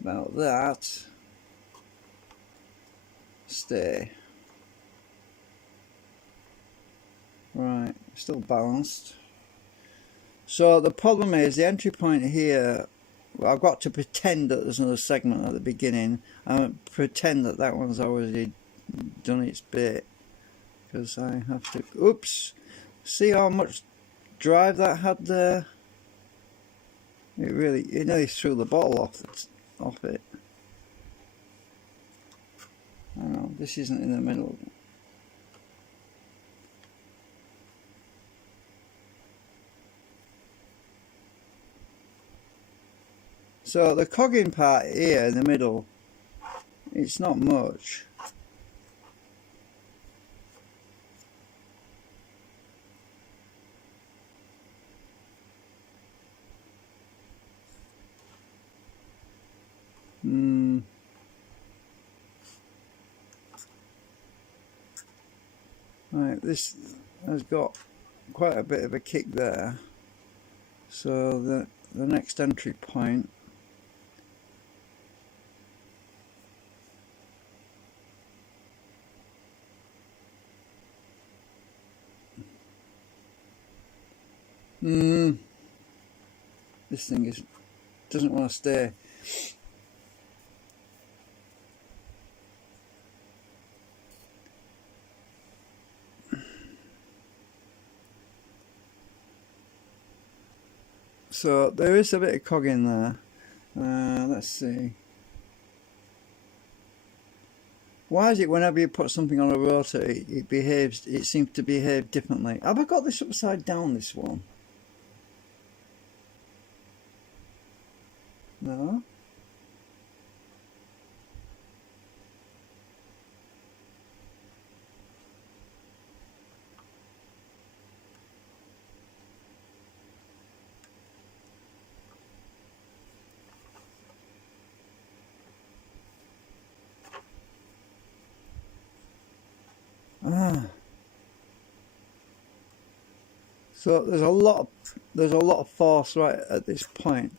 About that. Stay. Right, still balanced. So the problem is the entry point here, well, I've got to pretend that there's another segment at the beginning. I pretend that that one's already done its bit, because I have to... Oops! See how much drive that had there? It nearly threw the bottle off it. I know, this isn't in the middle. So the cogging part here in the middle, it's not much. Right, this has got quite a bit of a kick there. So the next entry point, this thing doesn't want to stay. So there is a bit of cogging there. Let's see. Why is it whenever you put something on a rotor, it seems to behave differently? Have I got this upside down, this one? No? So there's a lot of force right at this point.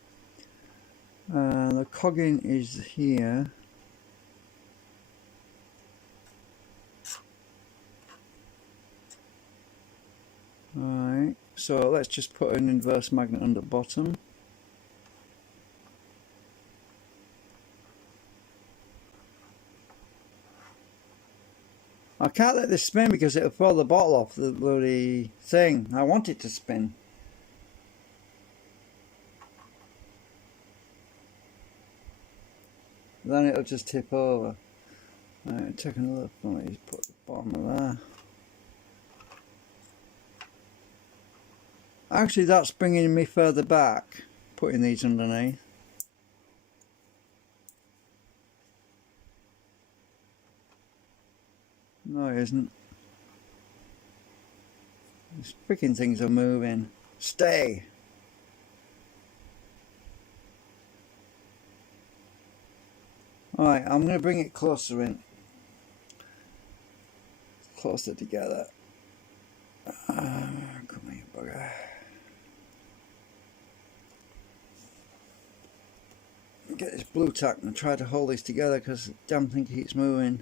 The cogging is here. Alright, so let's just put an inverse magnet on the bottom. I can't let this spin because it'll throw the bottle off the bloody thing. I want it to spin. Then it'll just tip over. Right, take another one, put the bottom of there. Actually, that's bringing me further back, putting these underneath. No, it isn't. These freaking things are moving. Stay! Alright, I'm going to bring it closer in. Closer together. Come here, bugger. Get this blue tack and try to hold these together because the damn thing keeps moving.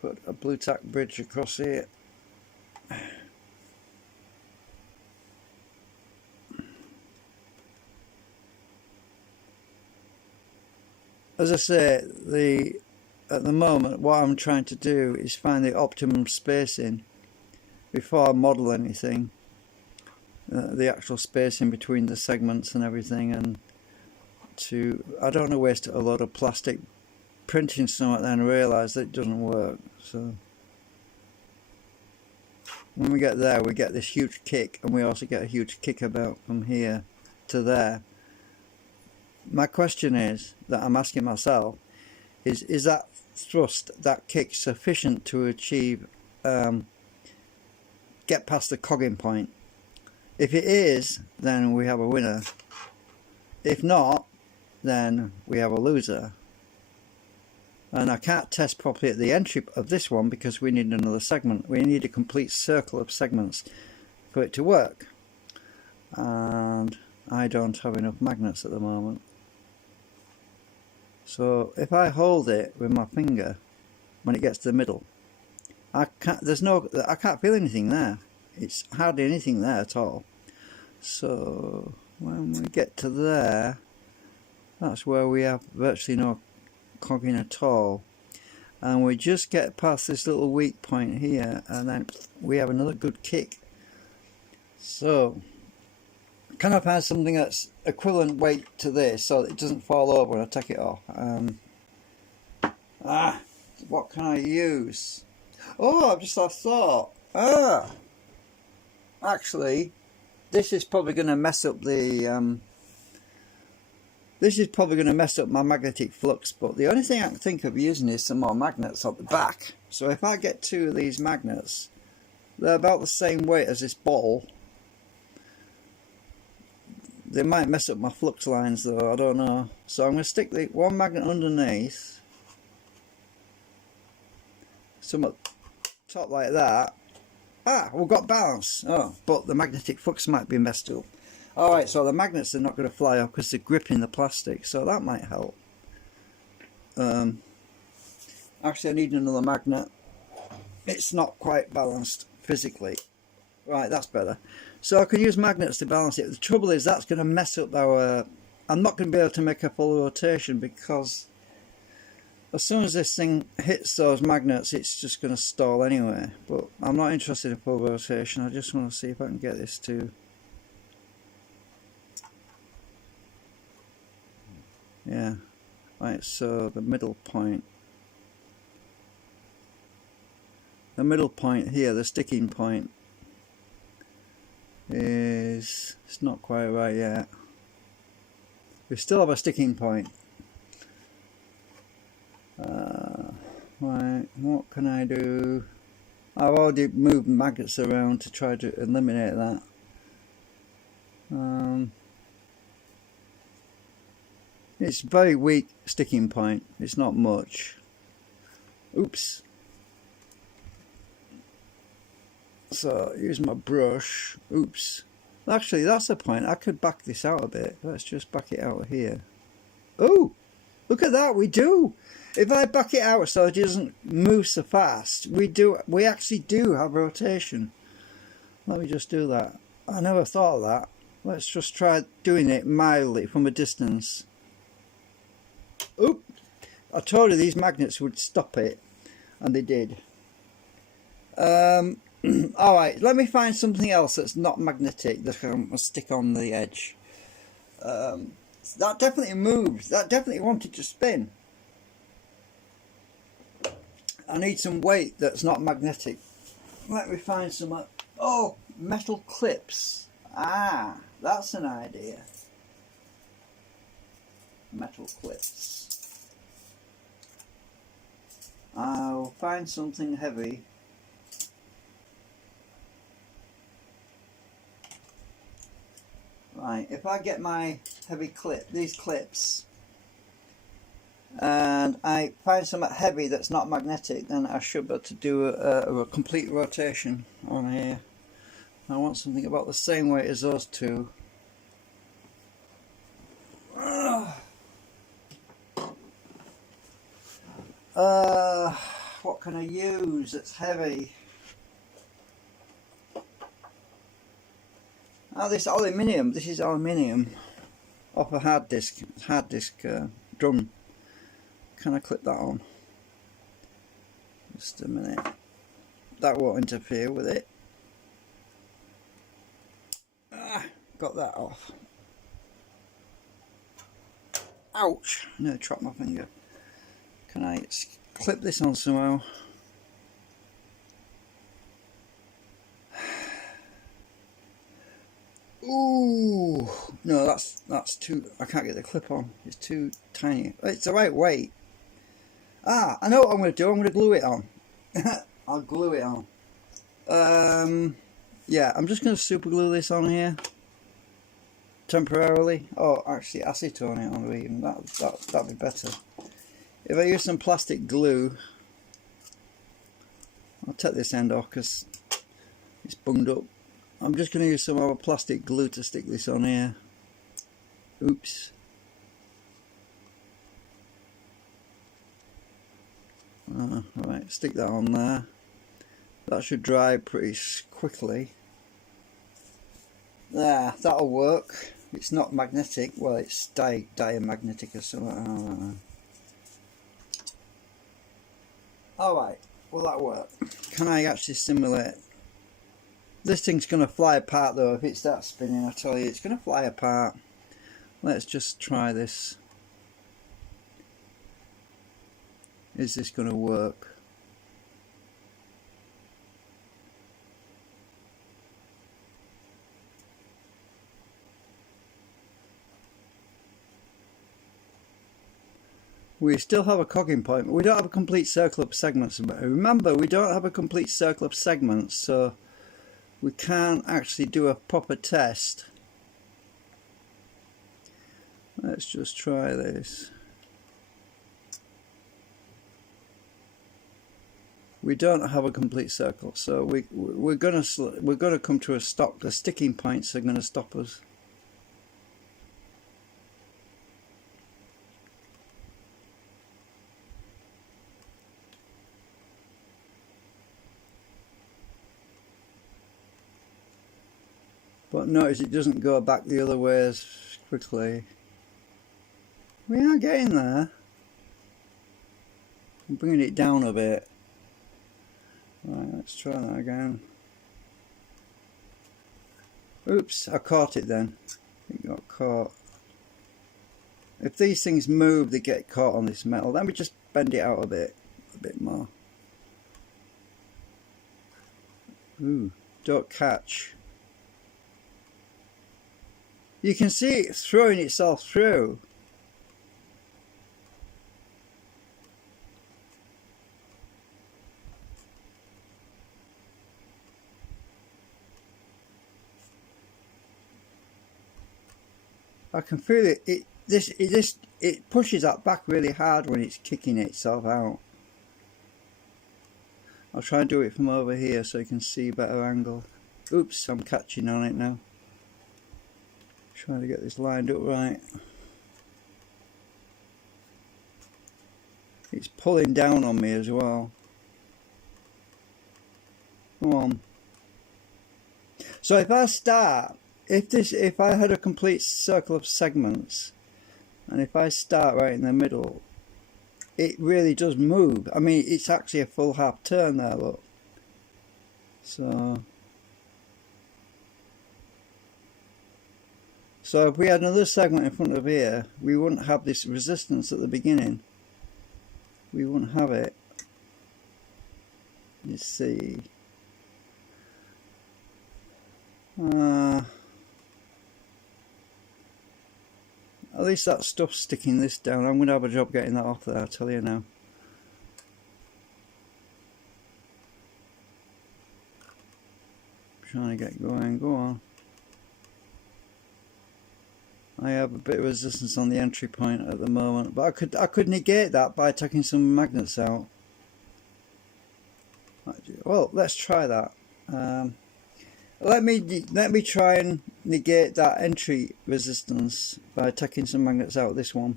Put a blue tack bridge across here. As I say, at the moment what I'm trying to do is find the optimum spacing before I model anything. The actual spacing between the segments and everything, and I don't want to waste a lot of plastic printing something and realise that it doesn't work. So when we get there, we get this huge kick, and we also get a huge kick about from here to there. My question is, that I'm asking myself, is that thrust, that kick, sufficient to achieve, get past the cogging point? If it is, then we have a winner. If not, then we have a loser. And I can't test properly at the entry of this one because we need another segment. We need a complete circle of segments for it to work. And I don't have enough magnets at the moment. So if I hold it with my finger when it gets to the middle, I can't feel anything there. It's hardly anything there at all. So when we get to there, that's where we have virtually no cogging at all, and we just get past this little weak point here, and then we have another good kick. So can I find something that's equivalent weight to this so that it doesn't fall over when I take it off? What can I use? Oh, I've just had a thought. Actually, this is probably going to mess up the this is probably going to mess up my magnetic flux, but the only thing I can think of using is some more magnets on the back. So if I get two of these magnets, they're about the same weight as this bottle. They might mess up my flux lines though, I don't know. So I'm going to stick the one magnet underneath, some at the top like that. We've got balance. Oh, but the magnetic flux might be messed up. Alright, so the magnets are not going to fly off because they're gripping the plastic, so that might help. Actually, I need another magnet. It's not quite balanced physically. Right, that's better. So I can use magnets to balance it. The trouble is that's going to mess up our... I'm not going to be able to make a full rotation because as soon as this thing hits those magnets, it's just going to stall anyway. But I'm not interested in full rotation. I just want to see if I can get this to... Yeah, right, so the middle point here, the sticking point, it's not quite right yet. We still have a sticking point. Right, what can I do? I've already moved magnets around to try to eliminate that. It's a very weak sticking point, it's not much. Oops. So use my brush. Oops. Actually, that's the point. I could back this out a bit. Let's just back it out here. Oh, look at that. We do. If I back it out so it doesn't move so fast, we actually do have rotation. Let me just do that. I never thought of that. Let's just try doing it mildly from a distance. Oop! I told you these magnets would stop it, and they did. Alright, let me find something else that's not magnetic that I can stick on the edge. That definitely moves. That definitely wanted to spin. I need some weight that's not magnetic. Let me find some... oh, metal clips. Ah, that's an idea. Metal clips. I'll find something heavy. Right, if I get my heavy clip, these clips, and I find something heavy that's not magnetic, then I should be able to do a complete rotation on here. I want something about the same weight as those two. What can I use that's heavy? Oh, this aluminium. This is aluminium off a hard disk drum. Can I clip that on? Just a minute. That won't interfere with it. Got that off. Ouch! I nearly chopped my finger. Can I clip this on somehow? Ooh, no, that's too. I can't get the clip on. It's too tiny. It's the right weight. Ah, I know what I'm going to do. I'm going to glue it on. I'll glue it on. Yeah, I'm just going to super glue this on here temporarily. Oh, actually, acetone it on even. That'd be better. If I use some plastic glue, I'll take this end off because it's bunged up. I'm just going to use some other plastic glue to stick this on here. Oops. Right, stick that on there. That should dry pretty quickly. There, that'll work. It's not magnetic. Well, it's diamagnetic or something. Alright, will that work? Can I actually simulate? This thing's going to fly apart though if it starts spinning, I tell you, it's going to fly apart. Let's just try this. Is this going to work? We still have a cogging point, but we don't have a complete circle of segments. Remember, we don't have a complete circle of segments, so we can't actually do a proper test. Let's just try this. We don't have a complete circle, so we're gonna come to a stop. The sticking points are gonna stop us. But notice it doesn't go back the other way as quickly. We are getting there. I'm bringing it down a bit. Right, let's try that again. Oops, I caught it then. It got caught. If these things move, they get caught on this metal. Let me just bend it out a bit more. Ooh, don't catch. You can see it throwing itself through. I can feel it. It pushes that back really hard when it's kicking itself out. I'll try and do it from over here so you can see a better angle. Oops, I'm catching on it now. Trying to get this lined up right. It's pulling down on me as well. Come on. So if I start, if I had a complete circle of segments, and if I start right in the middle, it really does move. I mean, it's actually a full half turn there, look. So if we had another segment in front of here, we wouldn't have this resistance at the beginning. We wouldn't have it. Let's see. At least that stuff's sticking this down. I'm going to have a job getting that off there, I'll tell you now. Trying to get going, go on. I have a bit of resistance on the entry point at the moment, but I could negate that by taking some magnets out. Well, let's try that. Let me try and negate that entry resistance by taking some magnets out of this one,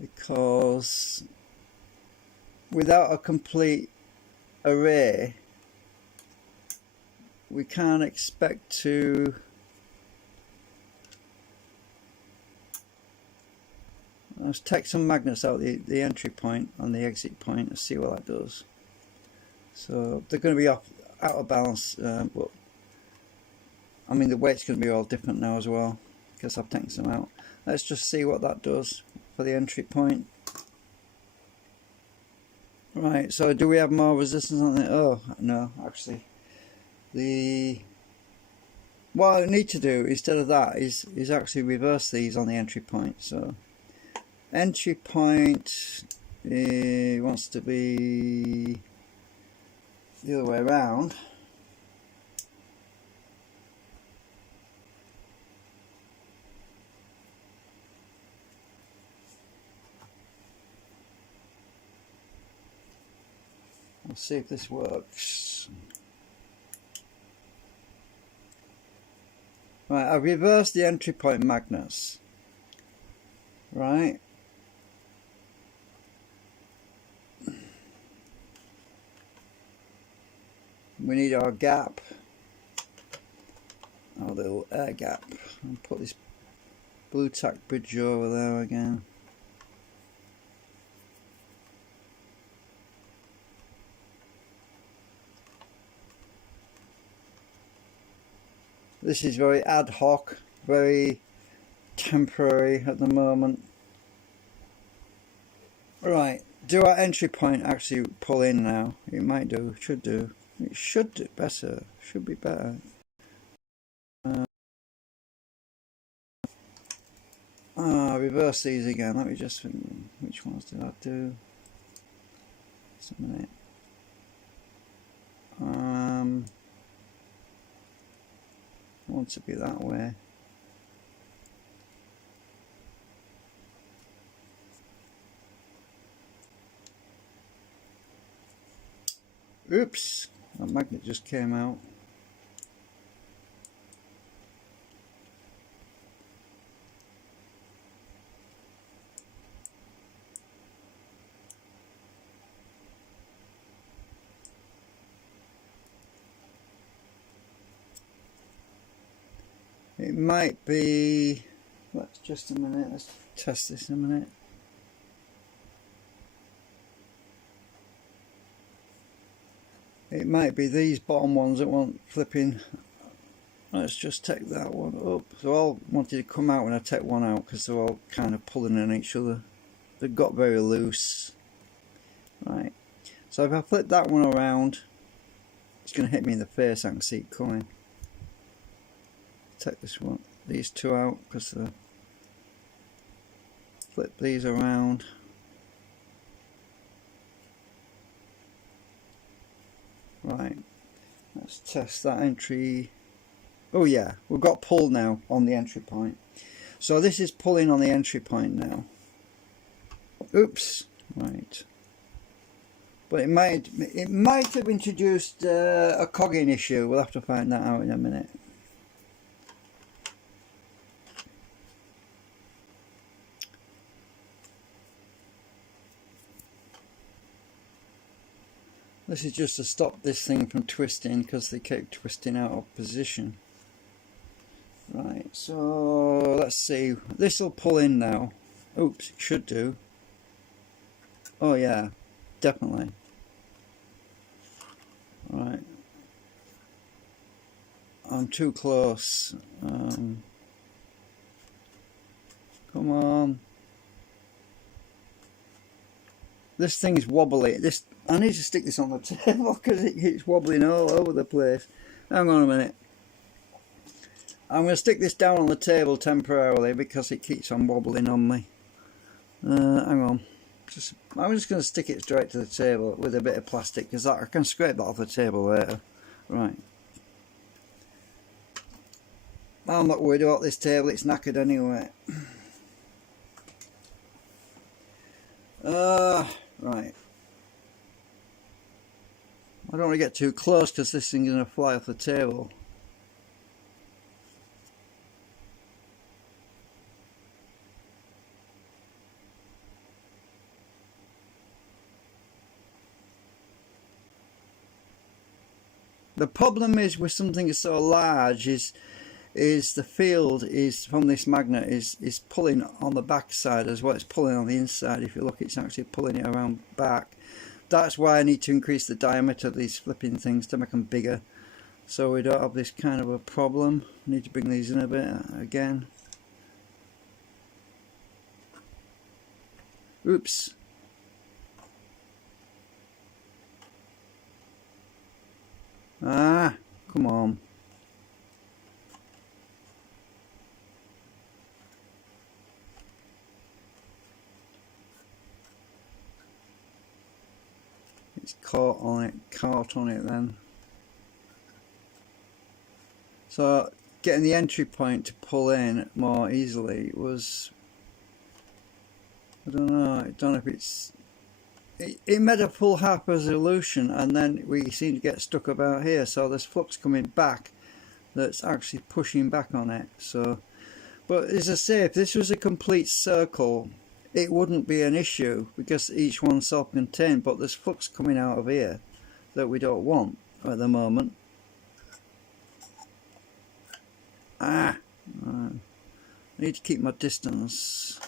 because without a complete array we can't expect to let's take some magnets out of the entry point and the exit point and see what that does. So they're going to be out of balance, but I mean the weight's going to be all different now as well because I've taken some out. Let's just see what that does for the entry point. Right, so do we have more resistance on it? Oh no, actually what I need to do instead of that is actually reverse these on the entry point. So entry point wants to be the other way around. Let's see if this works. Right, I've reversed the entry point magnets. Right. We need our gap, our little air gap, and put this blue tack bridge over there again. This is very ad hoc, very temporary at the moment. Right, do our entry point actually pull in now? It might do, should do. It should do better, should be better. Reverse these again. Let me just think, which ones did I do? Just a minute. I want to be that way. Oops, that magnet just came out. It might be, let's just a minute, let's test this in a minute. It might be these bottom ones that want flipping. Let's just take that one up. So all wanted to come out when I take one out because they're all kind of pulling on each other. They've got very loose. Right. So if I flip that one around, it's going to hit me in the face. I can see it coming. Take this one, these two out because flip these around. Right, let's test that entry. Oh yeah, we've got pull now on the entry point. So this is pulling on the entry point now. Oops, right. But it might have introduced a cogging issue. We'll have to find that out in a minute. This is just to stop this thing from twisting, because they keep twisting out of position. Right, so let's see. This will pull in now. Oops, it should do. Oh yeah, definitely. Right. I'm too close. Come on. This thing is wobbly. I need to stick this on the table because it's wobbling all over the place. Hang on a minute. I'm going to stick this down on the table temporarily because it keeps on wobbling on me. Hang on. I'm just going to stick it straight to the table with a bit of plastic, because I can scrape that off the table later. Right. I'm not worried about this table, it's knackered anyway. Right. I don't want to get too close because this thing's going to fly off the table. The problem is with something so large is the field is from this magnet is pulling on the back side as well. It's pulling on the inside. If you look, it's actually pulling it around back. That's why I need to increase the diameter of these flipping things to make them bigger, so we don't have this kind of a problem. I need to bring these in a bit again. Oops. Ah, come on. It's caught on it then. So getting the entry point to pull in more easily was, I don't know if it's, it made a full half resolution, and then we seem to get stuck about here, so there's flux coming back that's actually pushing back on it. So, but as I say, if this was a complete circle, it wouldn't be an issue because each one's self-contained, but there's flux coming out of here that we don't want at the moment. I need to keep my distance.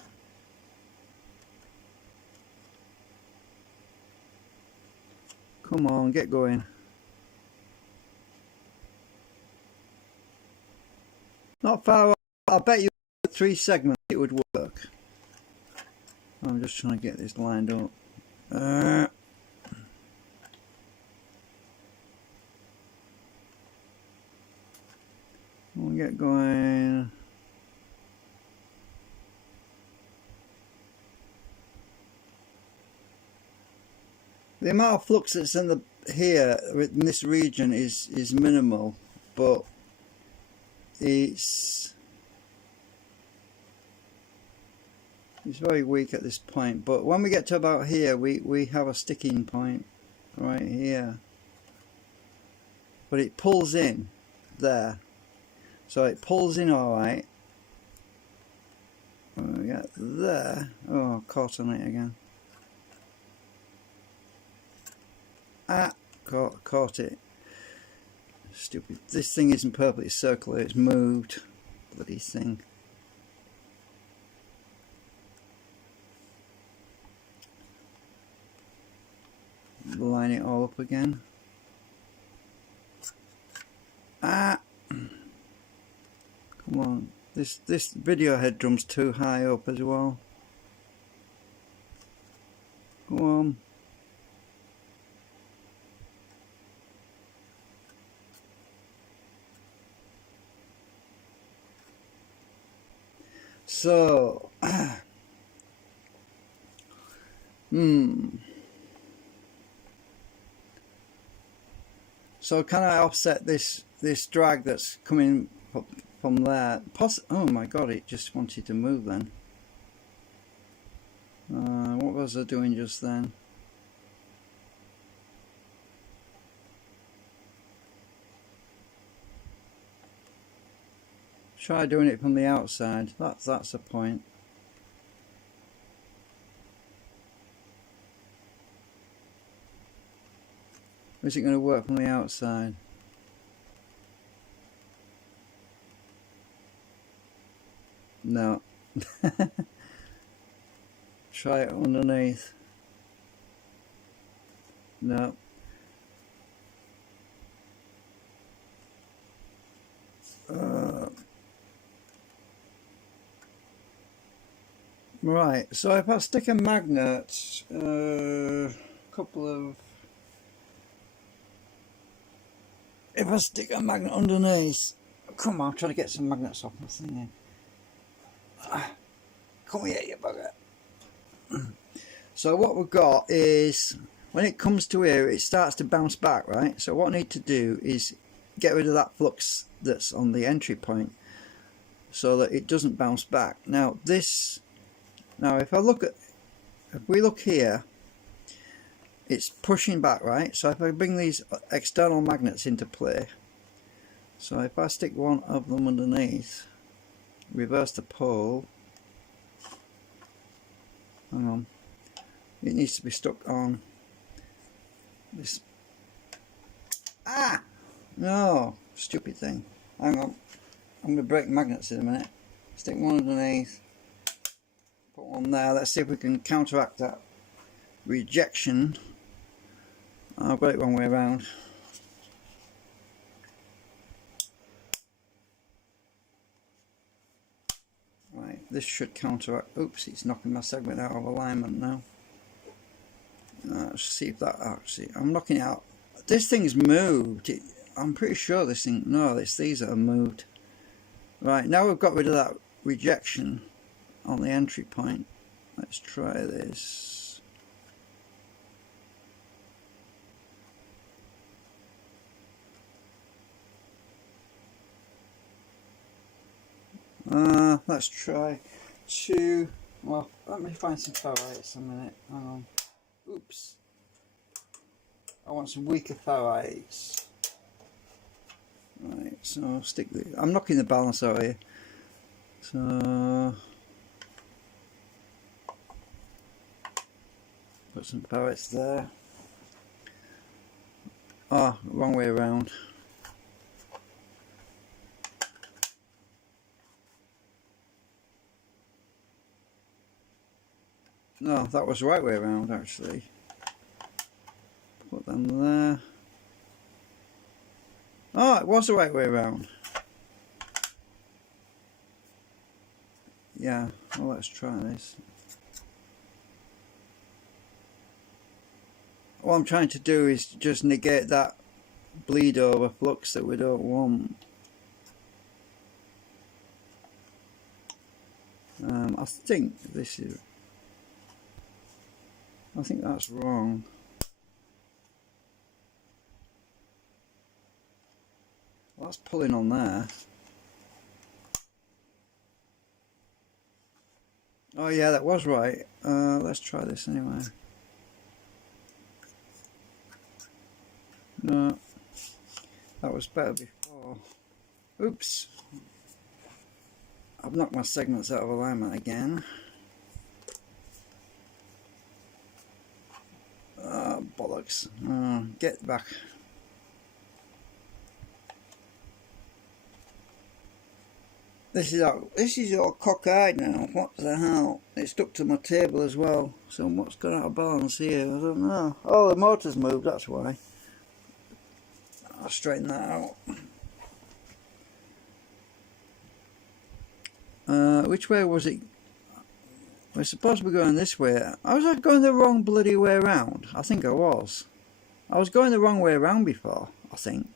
Come on, get going. Not far off. I bet you 3 segments it would work. I'm just trying to get this lined up. We'll get going. The amount of flux that's in here in this region is minimal, but it's very weak at this point. But when we get to about here, we have a sticking point right here. But it pulls in there, so it pulls in all right. We get there. Oh, caught on it again. Caught it. Stupid. This thing isn't perfectly circular, it's moved. Bloody thing. Line it all up again. Come on. This video head drum's too high up as well. Come on. So, so can I offset this drag that's coming from there? Oh my god, it just wanted to move then. What was I doing just then? Try doing it from the outside. That's the point. Is it going to work from the outside? No. Try it underneath. No. Right, so if I stick a magnet, if I stick a magnet underneath, come on, I'm trying to get some magnets off my thing. Come here, you bugger. So what we've got is, when it comes to here, it starts to bounce back, right? So what I need to do is get rid of that flux that's on the entry point so that it doesn't bounce back. Now if we look here, it's pushing back, right? So if I bring these external magnets into play, so if I stick one of them underneath, reverse the pole, hang on, it needs to be stuck on this. No, stupid thing. Hang on, I'm going to break magnets in a minute. Stick one underneath, put one there. Let's see if we can counteract that rejection. I've got it one way around. Right, this should counteract. Oops, it's knocking my segment out of alignment now. Let's see if that actually. I'm knocking it out. This thing's moved. I'm pretty sure this thing. No, it's these that are moved. Right, now we've got rid of that rejection on the entry point. Let's try this. Let's try two. Well, let me find some ferrites a minute. Hang on. Oops. I want some weaker ferrites. Right, so I'll stick the. I'm knocking the balance out here. So put some ferrites there. Oh, wrong way around. No, that was the right way around actually. Put them there. Oh, it was the right way around. Yeah, well, let's try this. What I'm trying to do is just negate that bleed over flux that we don't want. I think this is. I think that's wrong. Well, that's pulling on there. Oh yeah, that was right. Let's try this anyway. No, that was better before. Oops. I've knocked my segments out of alignment again. Bollocks. Get back. This is all cockeyed now. What the hell? It's stuck to my table as well. So what's gone out of balance here? I don't know. Oh, the motor's moved, that's why. I'll straighten that out. Which way was it? We're supposed to be going this way. I was going the wrong bloody way around. I think I was. I was going the wrong way around before, I think.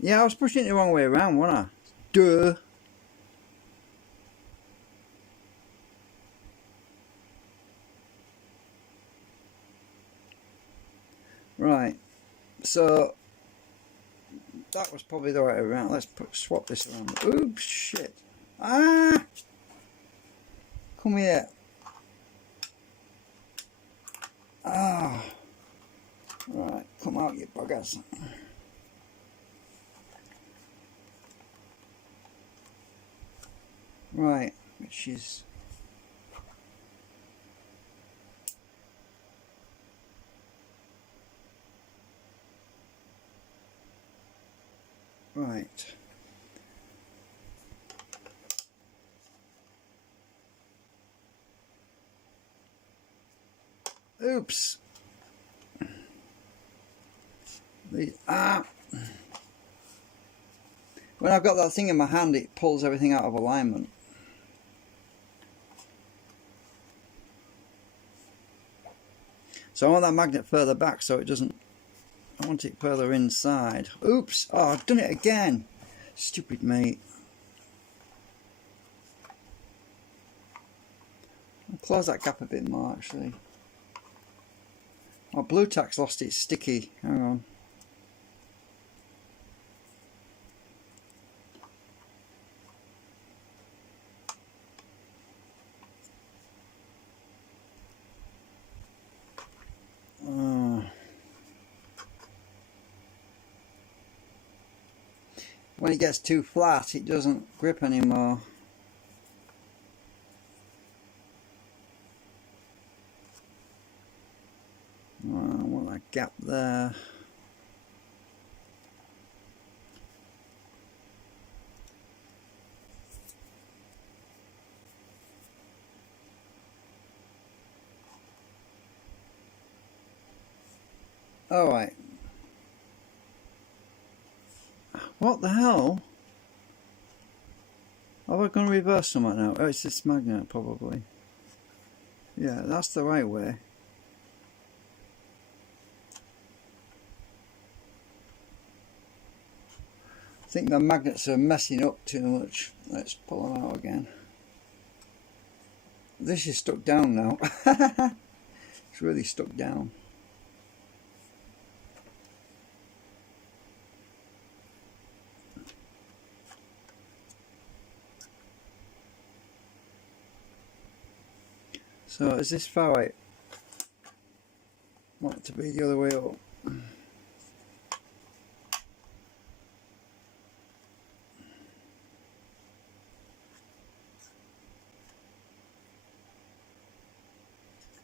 Yeah, I was pushing it the wrong way around, wasn't I? Duh. Right. So that was probably the right way around. Let's swap this around. Oops, shit. Ah! Come here. Ah. Right, come out, you buggers. Right, which is right. Oops. When I've got that thing in my hand, it pulls everything out of alignment. So I want that magnet further back so it doesn't, I want it further inside. Oops, oh, I've done it again. Stupid mate. I'll close that gap a bit more actually. Oh, blue tack's lost its sticky, hang on. When it gets too flat, it doesn't grip anymore. I want that gap there. Alright. What the hell? Are we going to reverse something now? Oh, it's this magnet probably. Yeah, that's the right way. I think the magnets are messing up too much. Let's pull them out again. This is stuck down now. It's really stuck down. So is this ferrite? Want it to be the other way up.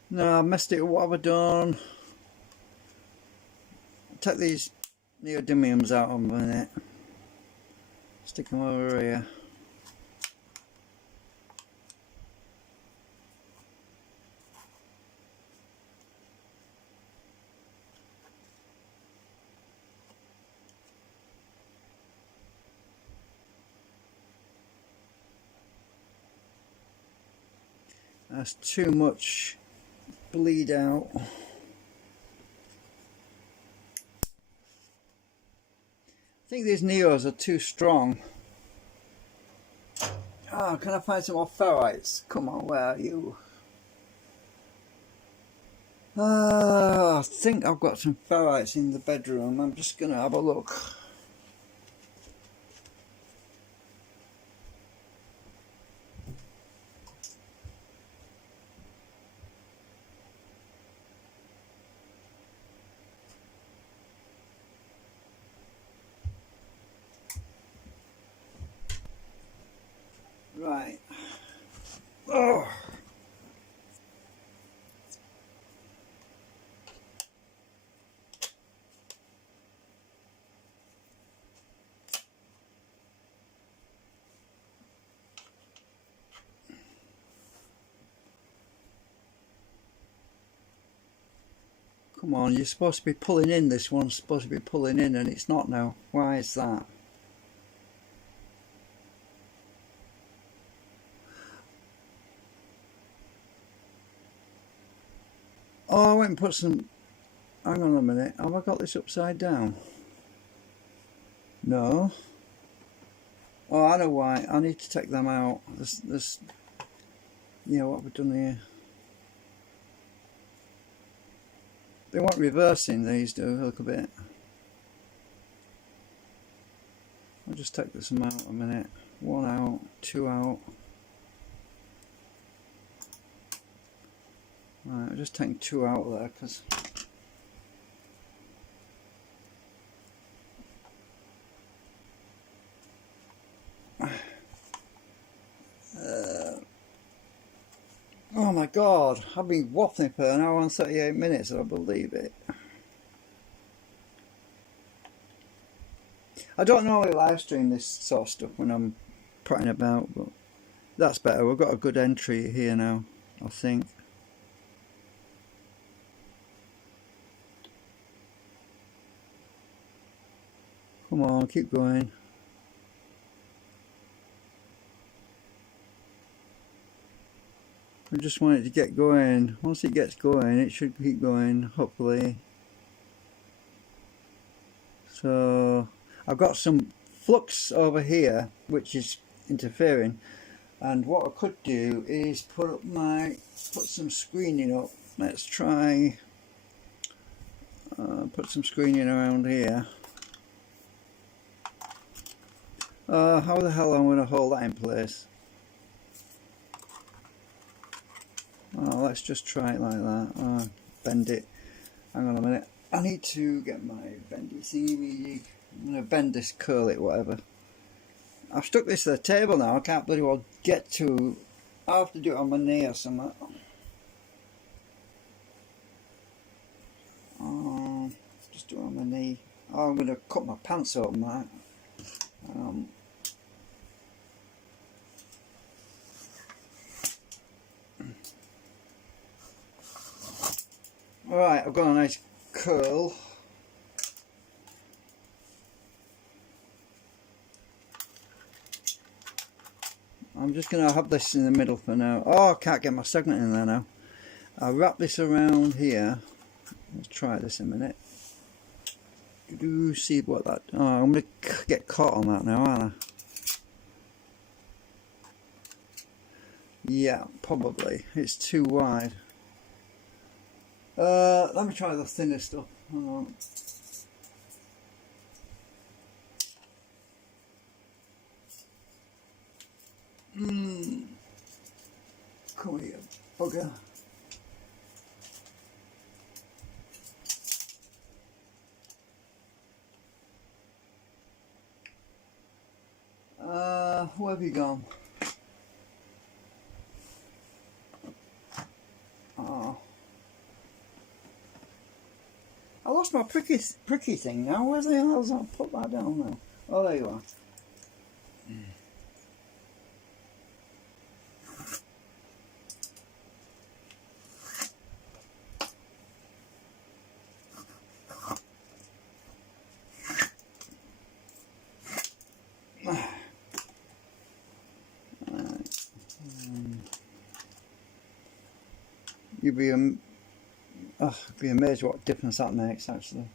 No, I messed it up. What have I done? Take these neodymiums out a minute. Stick them over here. That's too much bleed out. I think these neos are too strong. Oh, can I find some more ferrites? Come on, where are you? I think I've got some ferrites in the bedroom. I'm just going to have a look. Right. Oh. Come on, you're supposed to be pulling in. This one's supposed to be pulling in and it's not now. Why is that? Oh, I went and put some... Hang on a minute. Have I got this upside down? No. Oh, I know why. I need to take them out. This... Yeah, what have we done here? They want reversing, these do, a little bit. I'll just take this out a minute. One out, two out. Right, I'll just take two out there because my god, I've been waffling for an hour and 38 minutes, I believe it. I don't normally live stream this sort of stuff when I'm prattling about, but that's better. We've got a good entry here now, I think. Come on, keep going. I just want it to get going. Once it gets going, it should keep going, hopefully. So I've got some flux over here which is interfering, and what I could do is put some screening up. Let's try put some screening around here. How the hell am I going to hold that in place? Oh, let's just try it like that. Bend it. Hang on a minute. I need to get my bendy thingy. I'm going to bend this, curl it, whatever. I've stuck this to the table now. I can't bloody well get to. I have to do it on my knee or something. Just do it on my knee. Oh, I'm going to cut my pants open, mate. Alright, I've got a nice curl. I'm just going to have this in the middle for now. Oh, I can't get my segment in there now. I'll wrap this around here. Let's try this in a minute. See what that... Oh, I'm going to get caught on that now, aren't I? Yeah, probably. It's too wide. Let me try the thinner stuff. Hang on. Come here, bugger. Where have you gone? Oh. I lost my pricky thing now. Where the hell I put that down now? Oh, there you are. You'd be amazed what difference that makes, actually.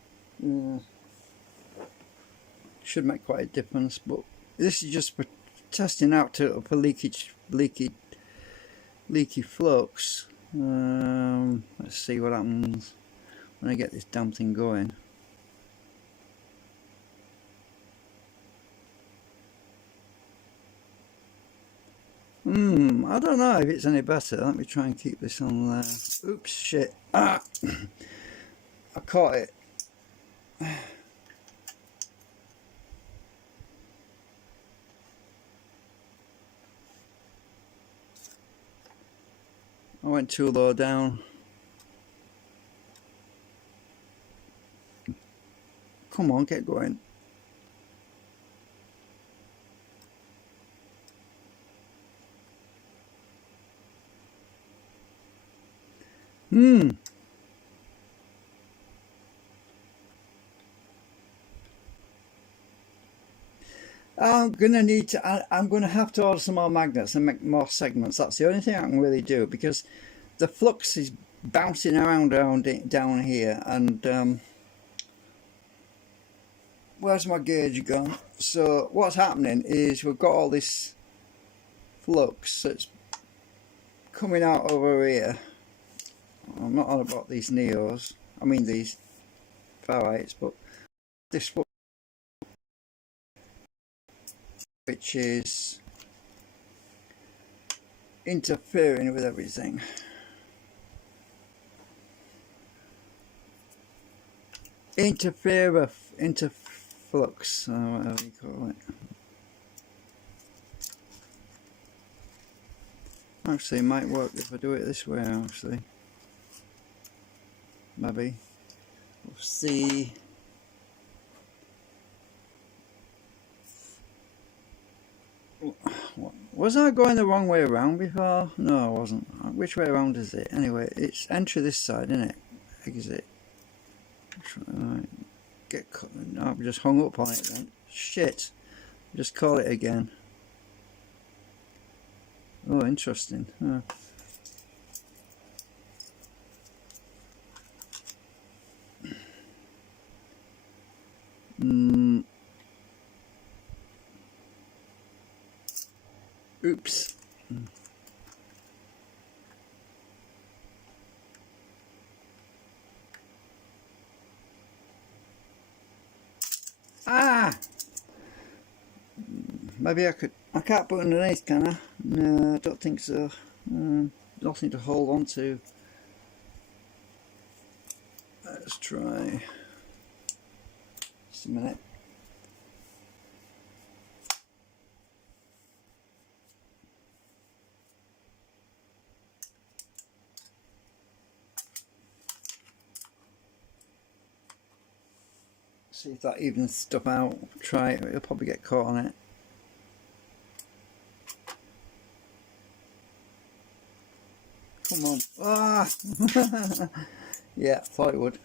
Should make quite a difference, but this is just for testing out for leaky flux. Let's see what happens when I get this damn thing going. I don't know if it's any better. Let me try and keep this on there. Oops, shit. I caught it. I went too low down. Come on, get going. I'm gonna have to order some more magnets and make more segments. That's the only thing I can really do, because the flux is bouncing around down here, and where's my gauge gone? So what's happening is we've got all this flux that's coming out over here. I'm not on about these neos, I mean these ferrites, but this flux, which is interfering with everything. Interflux, whatever you call it. Actually, it might work if I do it this way, actually. Maybe. We'll see. Was I going the wrong way around before? No, I wasn't. Which way around is it? Anyway, it's entry this side, isn't it? Exit. Right. No, I've just hung up on it then. Shit. Just call it again. Oh, interesting. Huh. Oops. Ah! Maybe I could. I can't put it underneath, can I? No, I don't think so. Nothing to hold on to. Let's try. Just a minute. See if that evens stuff out. Try it. It'll probably get caught on it. Come on. Ah! Yeah, thought it would.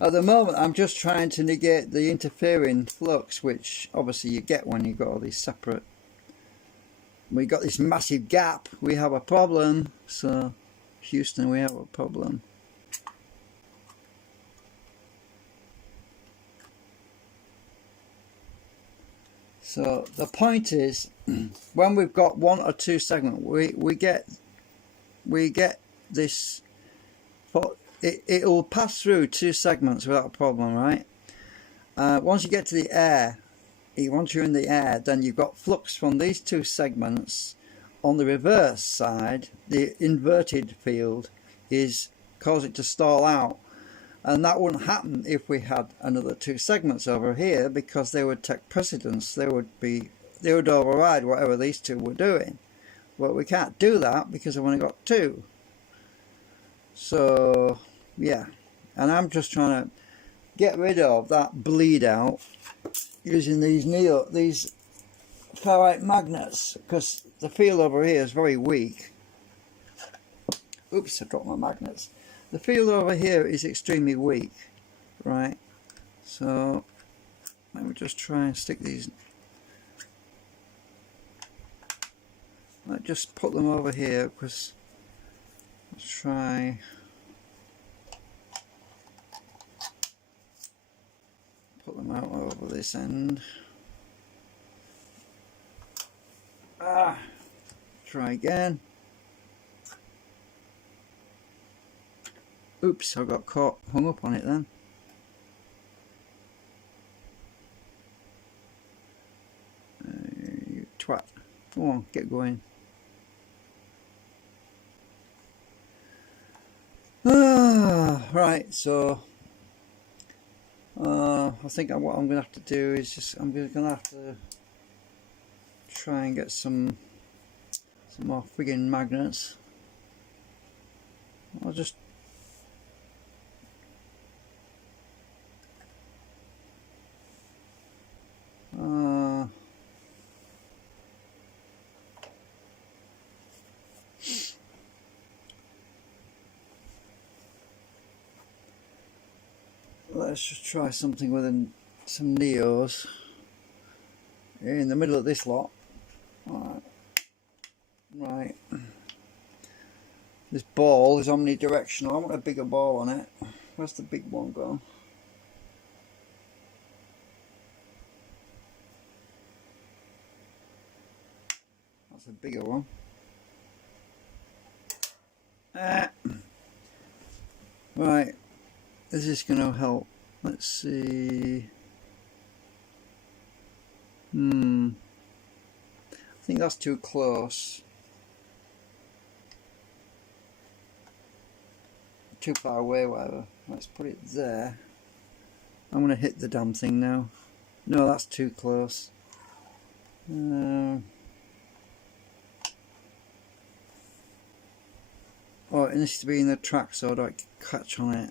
At the moment, I'm just trying to negate the interfering flux, which obviously you get when you've got all these separate. We've got this massive gap. We have a problem. So, Houston, we have a problem. So the point is, when we've got one or two segments, we get this. It will pass through two segments without a problem, right? Once you get to the air, once you're in the air, then you've got flux from these two segments. On the reverse side, the inverted field is cause it to stall out. And that wouldn't happen if we had another two segments over here, because they would take precedence. They would override whatever these two were doing. But we can't do that because I've only got two. So yeah, and I'm just trying to get rid of that bleed out using these ferrite magnets, because the field over here is very weak. Oops, I dropped my magnets. The field over here is extremely weak, right? So let me just try and stick these. Let's just put them over here, because let's try. Put them out over this end. Try again. Oops, I got caught, hung up on it then. You twat. Come on, get going. Right, so I think what I'm going to have to do is I'm going to have to try and get some more friggin' magnets. I'll just let's just try something with some neos in the middle of this lot. Right. This ball is omnidirectional. I want a bigger ball on it. Where's the big one gone? That's a bigger one. Right. Is this going to help? Let's see. I think that's too close. Too far away, whatever. Let's put it there. I'm going to hit the damn thing now. No, that's too close. Oh, it needs to be in the track so I don't catch on it.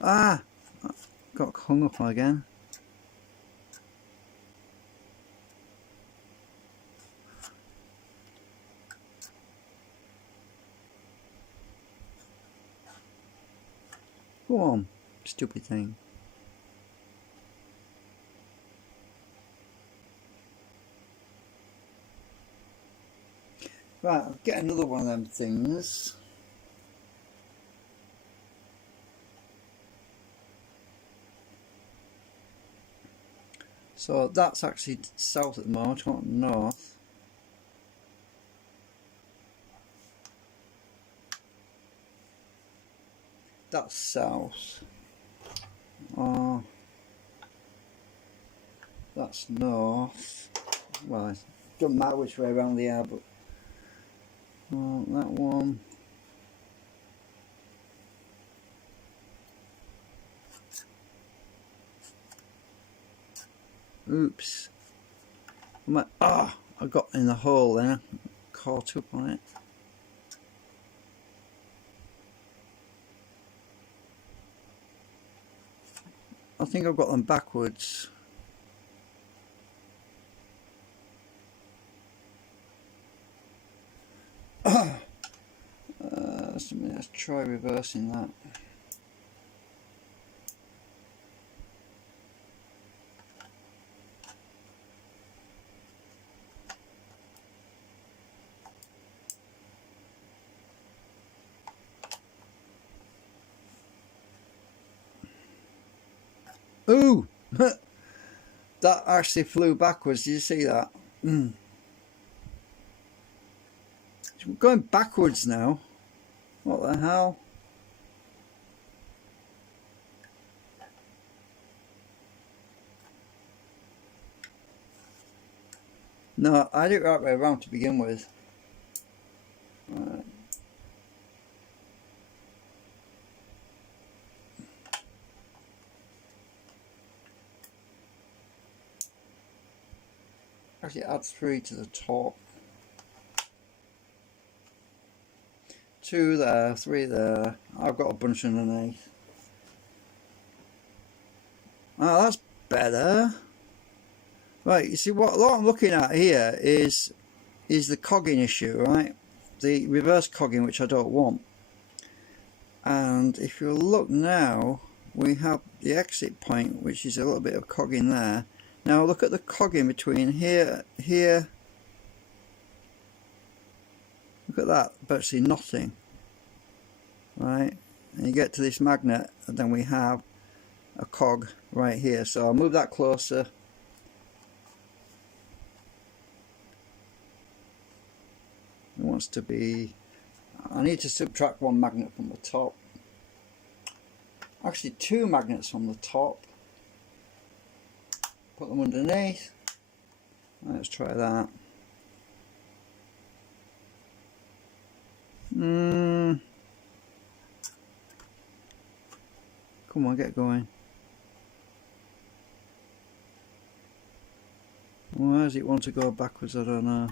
Ah! Got hung up again. Go on, stupid thing. Right, I'll get another one of them things. So that's actually south at the moment, I want north. That's south. Oh, that's north. Well, it doesn't matter which way around the air, but oh, that one. Oops. I got in the hole then. Caught up on it. I think I've got them backwards. Let's try reversing that. Ooh! That actually flew backwards. Did you see that? We're going backwards now. What the hell? No, I did it right way around to begin with. Right. Actually, add 3 to the top. 2 there, 3 there. I've got a bunch underneath. Oh, that's better. Right, you see what I'm looking at here is the cogging issue, right? The reverse cogging, which I don't want. And if you look now, we have the exit point, which is a little bit of cogging there. Now look at the cogging between here. Look at that, virtually nothing. Right, and you get to this magnet, and then we have a cog right here. So I'll move that closer. It wants to be. I need to subtract 1 magnet from the top. Actually, 2 magnets from the top. Put them underneath. Let's try that. Come on, get going. Why does it want to go backwards? I don't know.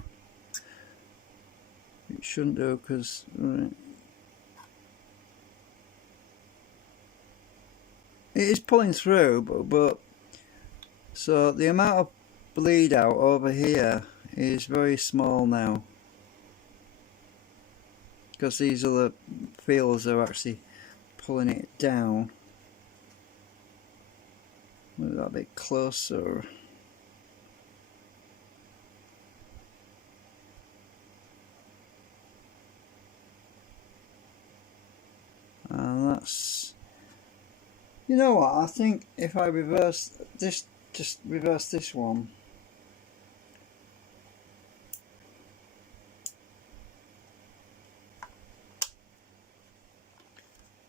It shouldn't do because. Right. It is pulling through, but so the amount of bleed out over here is very small now, because these other fields are actually pulling it down. Move that a bit closer. And that's, you know what, I think if I reverse this, just reverse this one.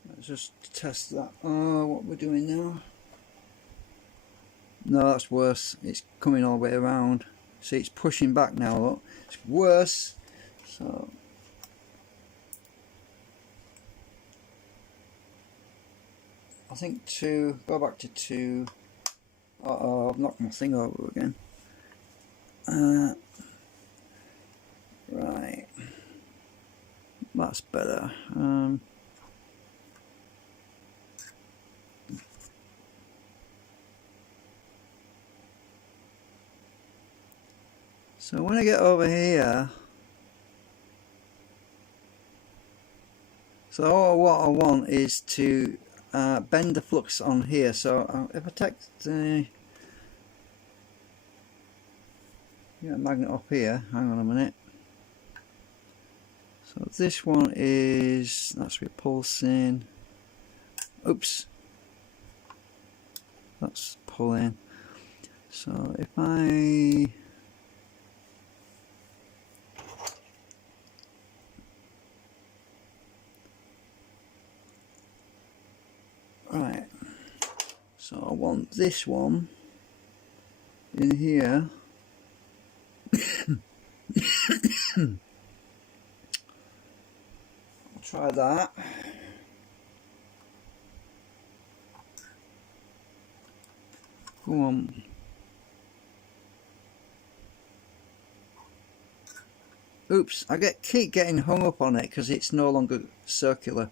Let's just test that. Oh, what we're doing now. No, that's worse. It's coming all the way around. See, it's pushing back now. Look, it's worse. So I think 2, go back to 2. Uh-oh, I've knocked my thing over again. Right, that's better. So when I get over here, so what I want is to bend the flux on here. So if I take the magnet up here, hang on a minute. So this one is, that's repulsing. Oops, that's pulling. So if I right, so I want this one in here. I'll try that. Go on. Oops, I keep getting hung up on it because it's no longer circular.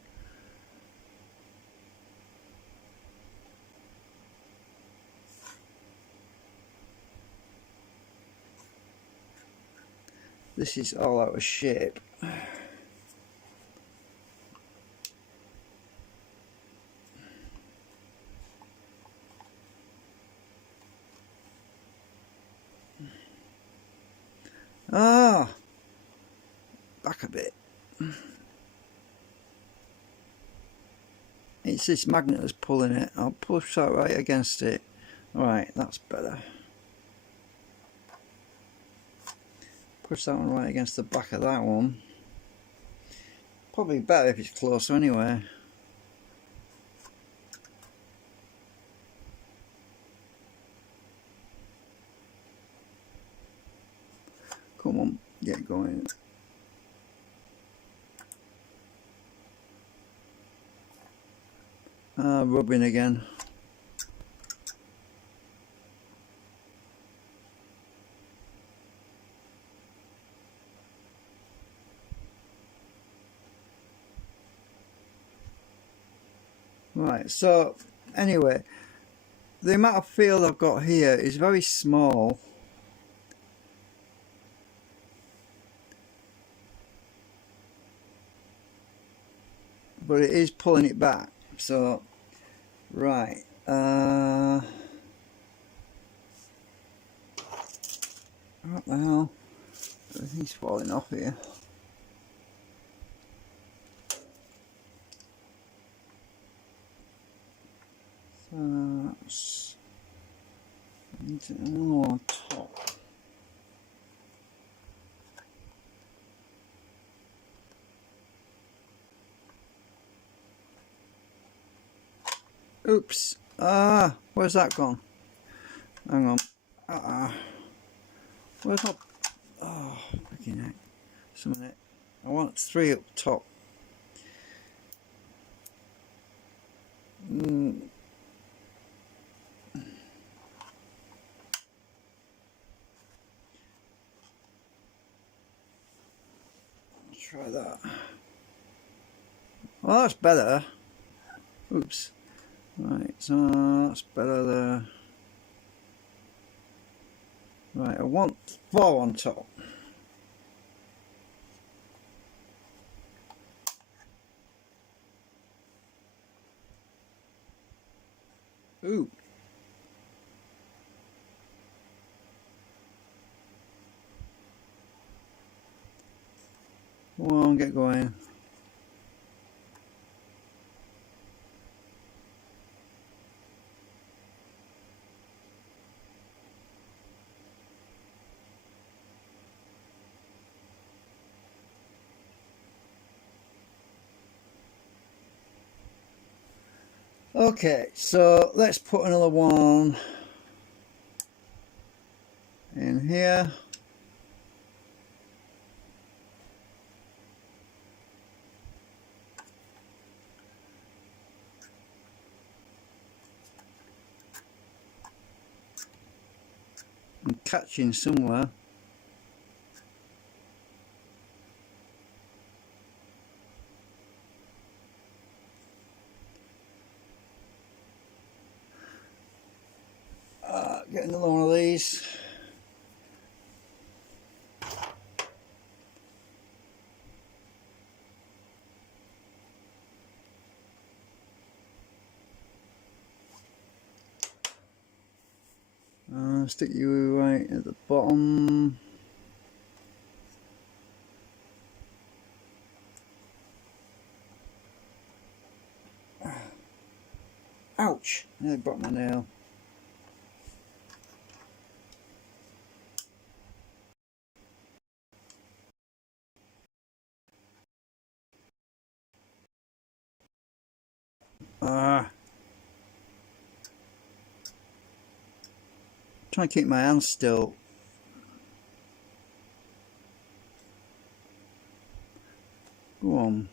This is all out of shape. Ah, back a bit. It's this magnet that's pulling it. I'll push that right against it. Alright, that's better. Push that one right against the back of that one. Probably better if it's closer anyway. Come on, get going. Rubbing again. Right, so anyway, the amount of field I've got here is very small. But it is pulling it back. So, right. What the hell? Everything's falling off here. So that's more top. Oops. Where's that gone? Hang on. Where's my... Oh, freaking heck. Just a minute. I want 3 up top. Try that. Well, that's better. Oops. Right, so that's better there. Right, I want 4 on top. Ooh. Come on, get going. Okay, so let's put another one in here. catching somewhere. Get another one of these. Stick you right at the bottom. Ouch! I broke my nail. Trying to keep my hands still. Go on.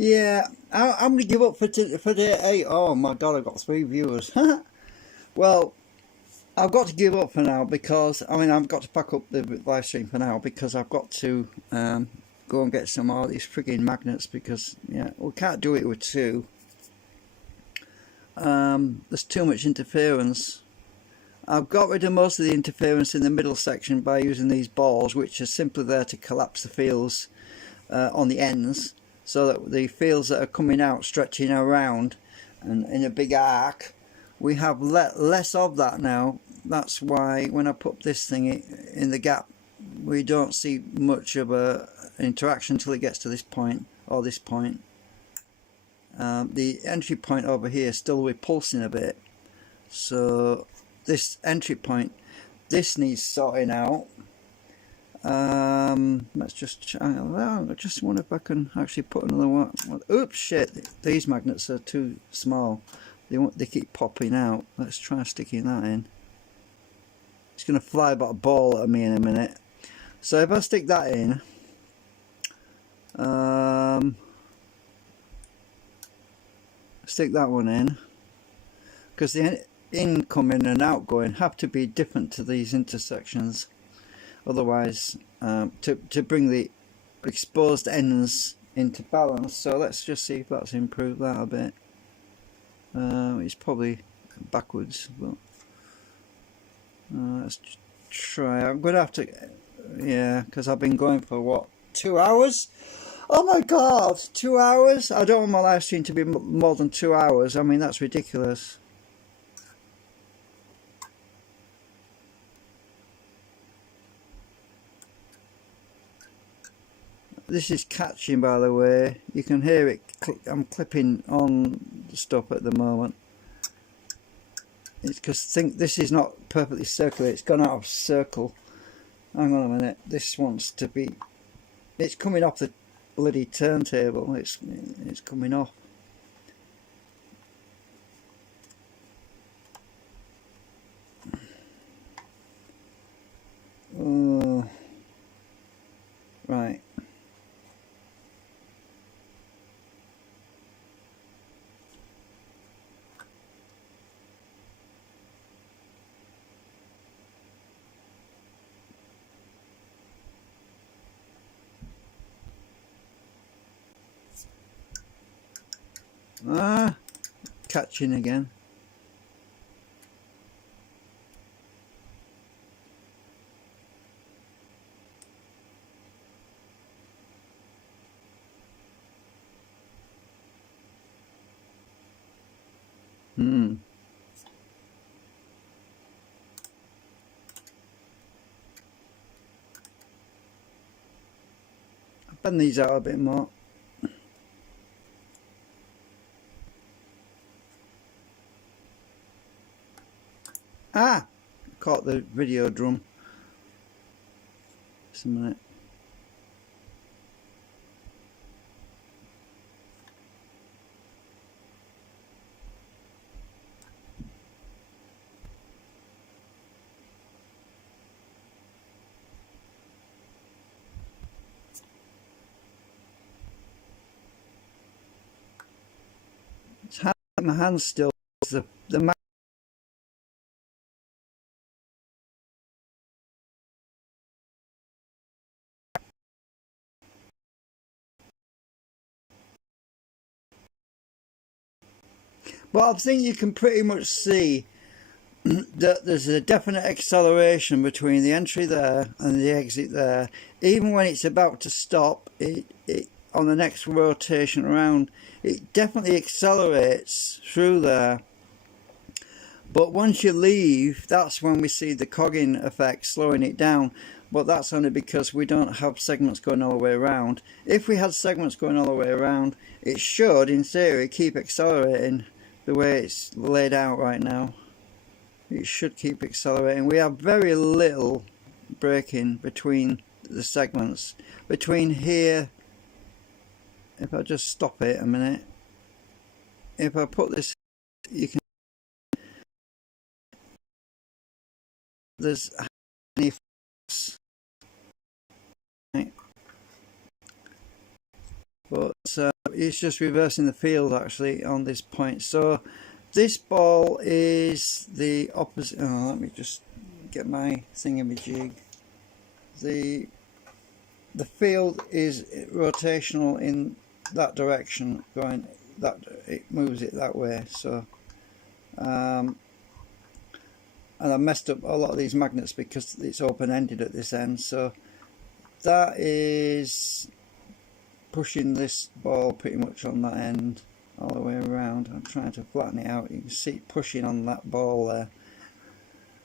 Yeah, I'm going to give up for day 8. Oh my god, I've got 3 viewers. Well, I've got to give up for now because, I mean, I've got to pack up the live stream for now because I've got to go and get some more of these frigging magnets because, yeah, we can't do it with 2. There's too much interference. I've got rid of most of the interference in the middle section by using these balls, which are simply there to collapse the fields on the ends, so that the fields that are coming out stretching around and in a big arc, we have less of that now. That's why when I put this thing in the gap, we don't see much of a interaction until it gets to this point or this point. The entry point over here still repulsing a bit, so this entry point, this needs sorting out. Let's just I just wonder if I can actually put another one. Oops, shit, these magnets are too small, they keep popping out. Let's try sticking that in. It's going to fly about a ball at me in a minute. So if I stick that in, stick that one in, because the incoming and outgoing have to be different to these intersections. Otherwise, to bring the exposed ends into balance. So let's just see if that's improved that a bit. It's probably backwards, but let's try. I'm going to have to, yeah, because I've been going for what, 2 hours? Oh my god, 2 hours? I don't want my live stream to be more than 2 hours. I mean, that's ridiculous. This is catching, by the way. You can hear it. I'm clipping on stuff at the moment. It's because this is not perfectly circular. It's gone out of circle. Hang on a minute. This wants to be. It's coming off the bloody turntable. It's coming off. Right. Catching again. Bend these out a bit more. Caught the video drum. Just a minute. my hand still. The but I think you can pretty much see that there's a definite acceleration between the entry there and the exit there. Even when it's about to stop, it on the next rotation around, it definitely accelerates through there. But once you leave, that's when we see the cogging effect slowing it down. But that's only because we don't have segments going all the way around. If we had segments going all the way around, it should, in theory, keep accelerating the way it's laid out right now. It should keep accelerating. We have very little braking between the segments. Between here, if I just stop it a minute, if I put this, you can, there's any right? But it's just reversing the field actually on this point. So this ball is the opposite. Oh, let me just get my thingamajig. The field is rotational in that direction, going that it moves it that way. So and I messed up a lot of these magnets because it's open-ended at this end. So that is pushing this ball pretty much on that end all the way around. I'm trying to flatten it out. You can see it pushing on that ball there,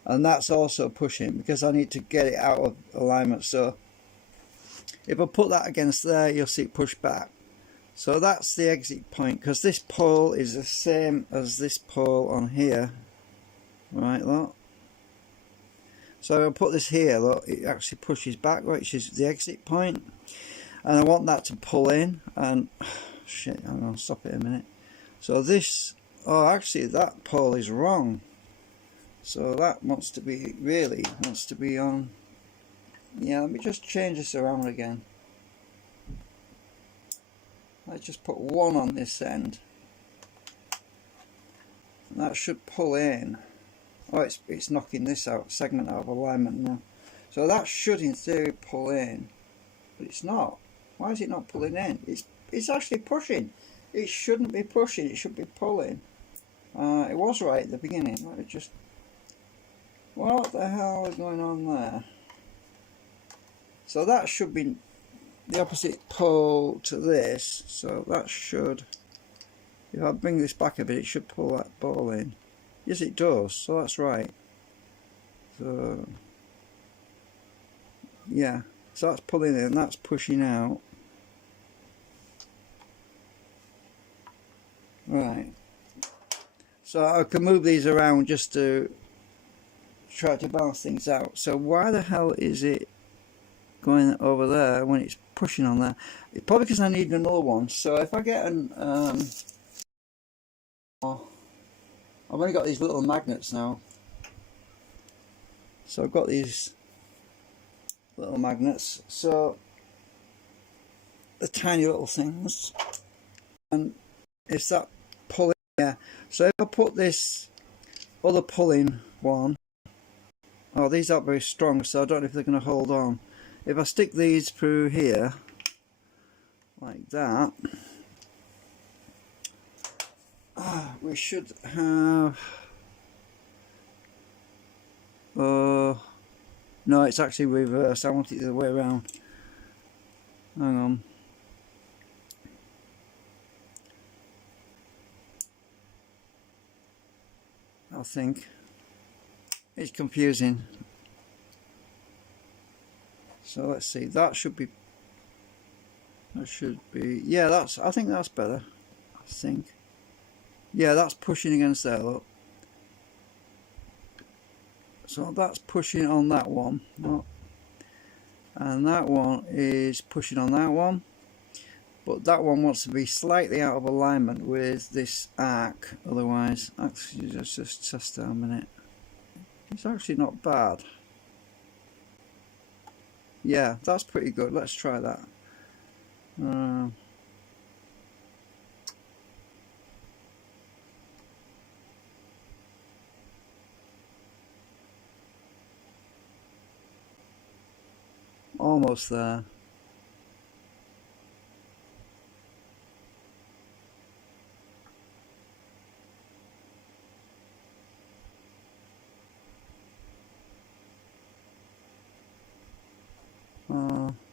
and that's also pushing because I need to get it out of alignment. So if I put that against there, you'll see it push back. So that's the exit point, because this pole is the same as this pole on here, right? Look. So if I put this here, look, it actually pushes back, which is the exit point, and I want that to pull in. And shit, I'm gonna stop it a minute. So this, oh, actually that pole is wrong. So that wants to be, really wants to be on. Yeah, let me just change this around again. Let's just put 1 on this end. And that should pull in. Oh, it's knocking this segment out of alignment now. So that should in theory pull in, but it's not. Why is it not pulling in? It's actually pushing. It shouldn't be pushing, it should be pulling. It was right at the beginning. Let me just, what the hell is going on there? So that should be the opposite pole to this. So that should, if I bring this back a bit, it should pull that ball in. Yes, it does. So that's right. So yeah, so that's pulling in, that's pushing out. Right. So I can move these around just to try to balance things out. So why the hell is it going over there when it's pushing on there? It's probably because I need another one. So if I get an I've only got these little magnets now. So I've got these little magnets, so the tiny little things, and it's that pulling there. So if I put this other pulling one, oh, these aren't very strong, so I don't know if they're going to hold on. If I stick these through here like that, we should have, no, it's actually reversed. I want it the other way around. Hang on. I think it's confusing. So let's see. That should be. Yeah, that's. I think that's better. I think. Yeah, that's pushing against there. Look. So that's pushing on that one, and that one is pushing on that one, but that one wants to be slightly out of alignment with this arc. Otherwise, actually, just test that a minute. It's actually not bad. Yeah, that's pretty good. Let's try that. almost there.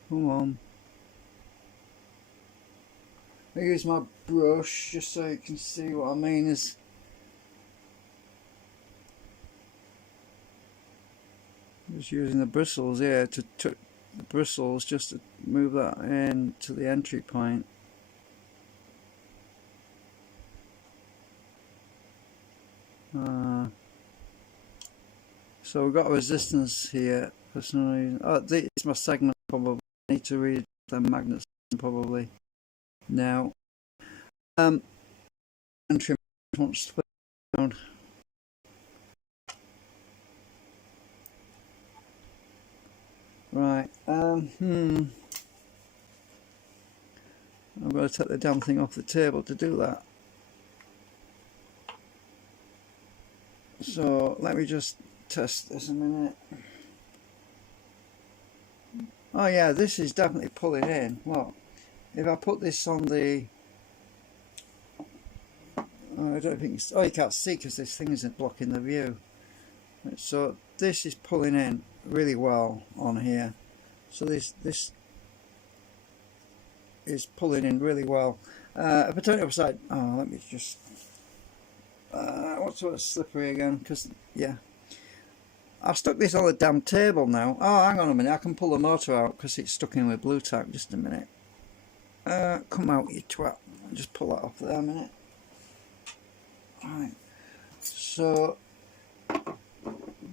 Come on. I use my brush just so you can see what I mean. Is just using the bristles here to the bristles just to move that in to the entry point. So we've got a resistance here for some reason. Oh, this is my segment probably. I need to read the magnets probably now. Entry wants to put down. Right. I'm going to take the damn thing off the table to do that. So let me just test this a minute. Oh yeah, this is definitely pulling in. Well, if I put this on the, I don't think it's, oh, you can't see because this thing isn't blocking the view. So this is pulling in really well on here. So this is pulling in really well. If I turn it upside, oh, let me just, what's what's slippery again? Because yeah, I've stuck this on the damn table now. Oh, hang on a minute, I can pull the motor out because it's stuck in with blue tack. Just a minute. Come out, you twat. I'll just pull that off there a minute. Right. So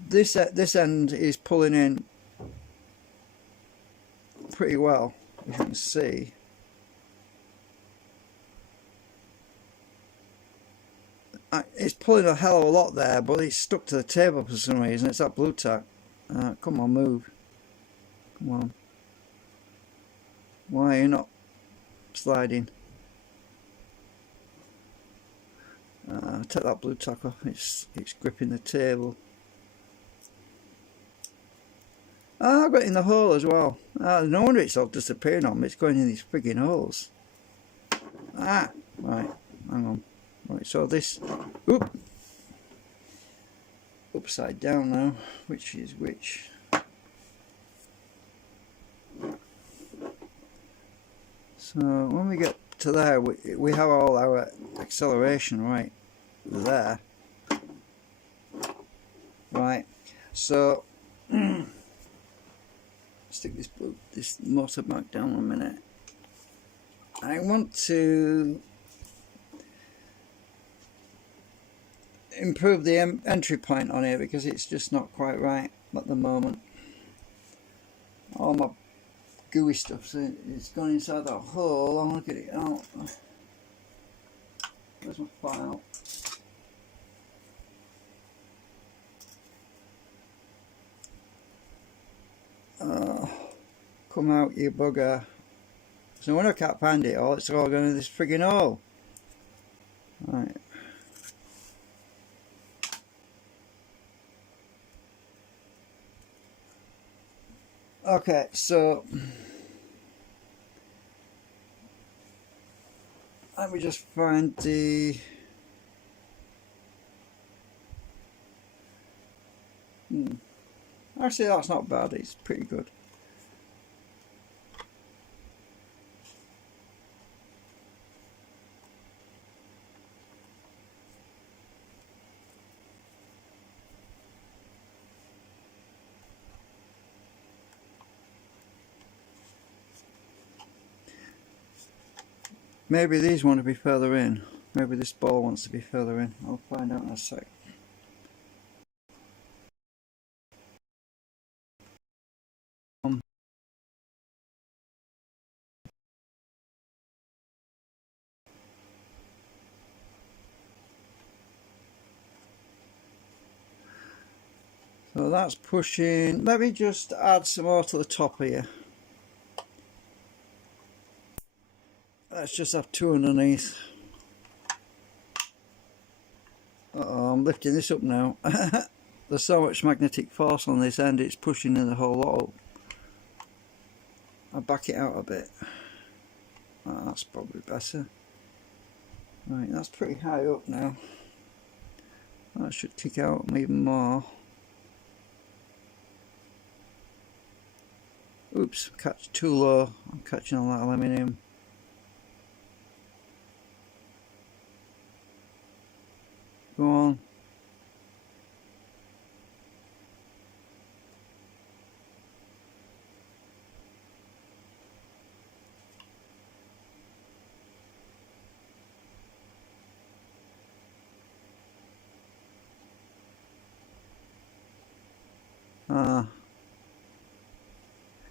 this end is pulling in pretty well, as you can see. It's pulling a hell of a lot there, but it's stuck to the table for some reason. It's that blue tack. Come on, move. Come on. Why are you not sliding? Take that blue tack off. It's gripping the table. I got it in the hole as well. No wonder it's all disappearing on me. It's going in these frigging holes. Right, hang on. Right, so this, upside down now, which is which. So when we get to there, we have all our acceleration right there. Right, so stick this motor back down a minute. I want to improve the entry point on here because it's just not quite right at the moment. All my gooey stuff, so it's gone inside that hole. I'm going to get it out. Where's my file? Come out, you bugger. So when I can't find it all, it's all going in this friggin' hole. Right. Okay, so let me just find the actually that's not bad, it's pretty good. Maybe these want to be further in. Maybe this ball wants to be further in. I'll find out in a sec. So that's pushing. Let me just add some more to the top here. Let's just have two underneath. Uh-oh, I'm lifting this up now. There's so much magnetic force on this end, it's pushing in the whole lot up. I'll back it out a bit. Oh, that's probably better. Right, that's pretty high up now. That should kick out even more. Oops, catch too low. I'm catching all that aluminium. Go on.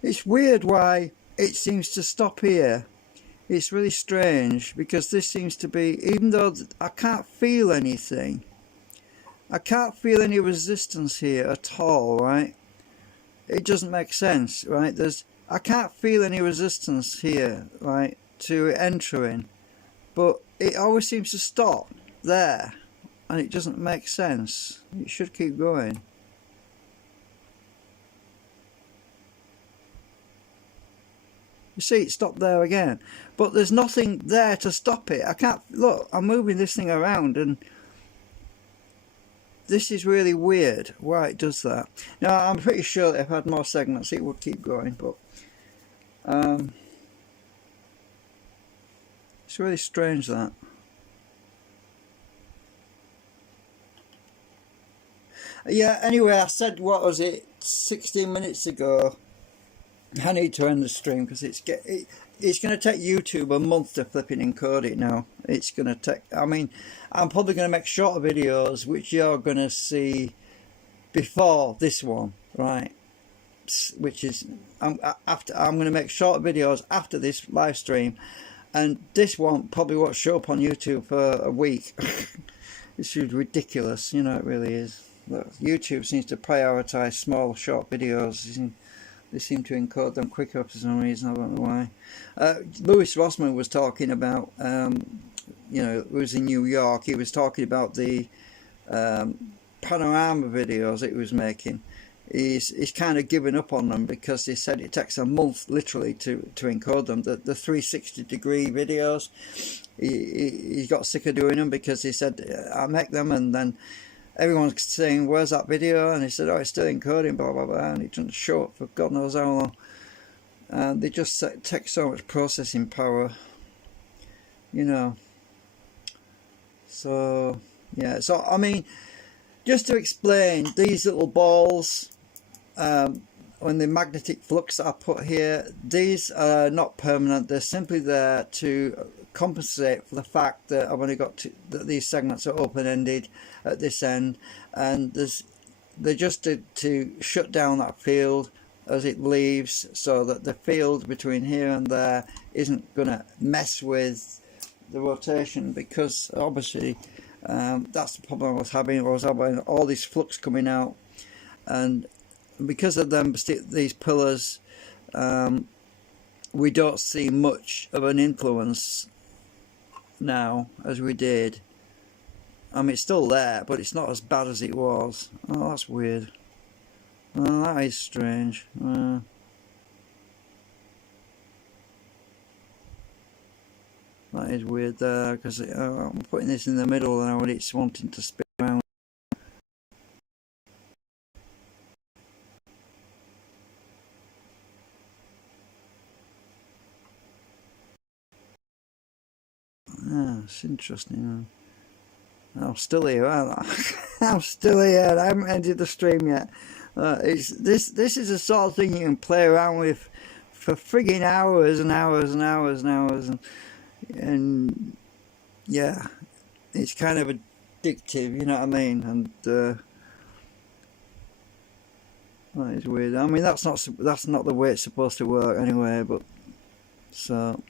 It's weird why it seems to stop here. It's really strange because this seems to be, even though I can't feel anything, I can't feel any resistance here at all, right? It doesn't make sense, right? I can't feel any resistance here, right, to entering, but it always seems to stop there, and it doesn't make sense. It should keep going. You see, it stopped there again, but there's nothing there to stop it. I can't, look, I'm moving this thing around, and this is really weird why it does that. Now, I'm pretty sure that if I had more segments, it would keep going, but it's really strange that. Yeah, anyway, I said, what was it, 16 minutes ago, I need to end the stream because it's going to take YouTube a month to flipping encode it now. It's going to take, I mean, I'm probably going to make shorter videos which you're going to see before this one, right? Which is, I'm going to make shorter videos after this live stream, and this one probably won't show up on YouTube for a week. This is ridiculous, you know, it really is. Look, YouTube seems to prioritize small, short videos. They seem to encode them quicker for some reason. I don't know why. Lewis Rossman was talking about, you know, it was in New York. He was talking about the panorama videos that he was making. He's kind of given up on them because he said it takes a month literally to encode them. The 360-degree videos, he got sick of doing them because he said, I make them and then everyone's saying, where's that video? And he said, oh, it's still encoding, blah, blah, blah. And it doesn't show up for God knows how long. And they just take so much processing power, you know. So, yeah. So, I mean, just to explain, these little balls, on the magnetic flux that I put here, these are not permanent. They're simply there to compensate for the fact that I've only got that these segments are open-ended at this end, and they're just to shut down that field as it leaves, so that the field between here and there isn't going to mess with the rotation, because obviously that's the problem I was having. I was having all this flux coming out, and because of them, these pillars, we don't see much of an influence now as we did. I mean, it's still there, but it's not as bad as it was. Oh, that's weird. Oh, that is strange. That is weird there, because I'm putting this in the middle now and it's wanting to spin around. It's interesting. I'm still here, aren't I? I'm still here. I haven't ended the stream yet. This is the sort of thing you can play around with for frigging hours and hours and hours and hours, and yeah, it's kind of addictive, you know what I mean? And that is weird. I mean, that's not the way it's supposed to work anyway. But so.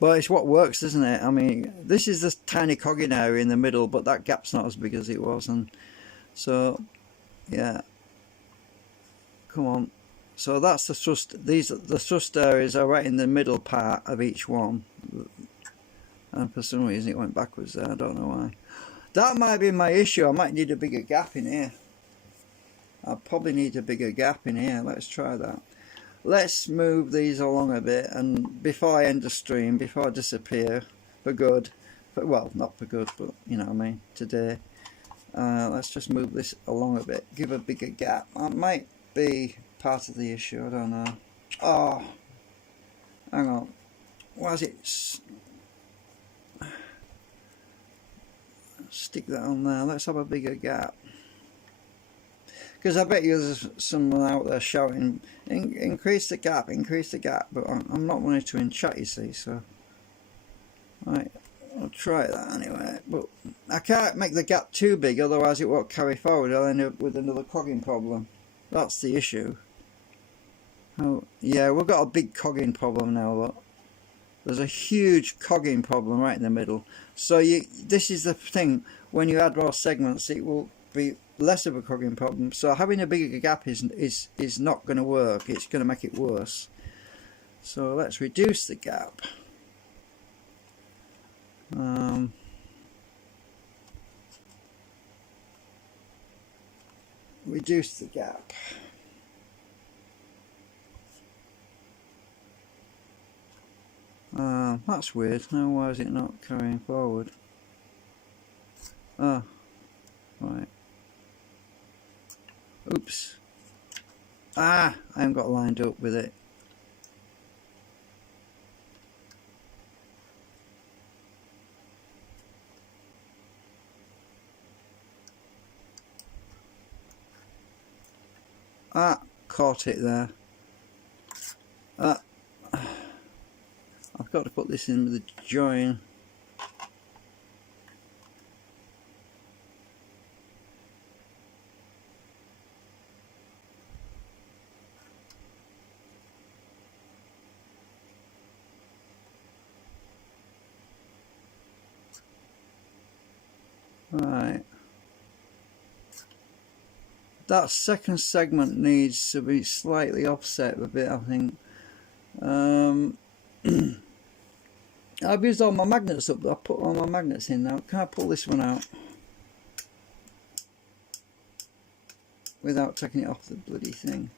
But it's what works, isn't it? I mean, this is this tiny cogging area in the middle, but that gap's not as big as it was, and so yeah. Come on. So that's the thrust. The thrust areas are right in the middle part of each one, and for some reason it went backwards there. I don't know why. That might be my issue. I might need a bigger gap in here. I'll probably need a bigger gap in here. Let's try that. let's move these along a bit, and before I end the stream, before I disappear for good, well, not for good, but you know what I mean, today, let's just move this along a bit, give a bigger gap. That might be part of the issue, I don't know. Oh, hang on, why is it, stick that on there, let's have a bigger gap. Because I bet you there's someone out there shouting, increase the gap, but I'm not monitoring chat, you see, so. Right, I'll try that anyway, but I can't make the gap too big, otherwise it won't carry forward. I'll end up with another cogging problem. That's the issue. Oh, yeah, we've got a big cogging problem now, look. There's a huge cogging problem right in the middle. So this is the thing, when you add more segments, it will be less of a cogging problem. So having a bigger gap is not going to work. It's going to make it worse. So let's reduce the gap. Reduce the gap. That's weird. Now why is it not carrying forward? Oh, right. Oops. I haven't got lined up with it. Caught it there. I've got to put this in with the join. Right. That second segment needs to be slightly offset a bit, I think. I've used all my magnets up. I've put all my magnets in now. Can I pull this one out without taking it off the bloody thing?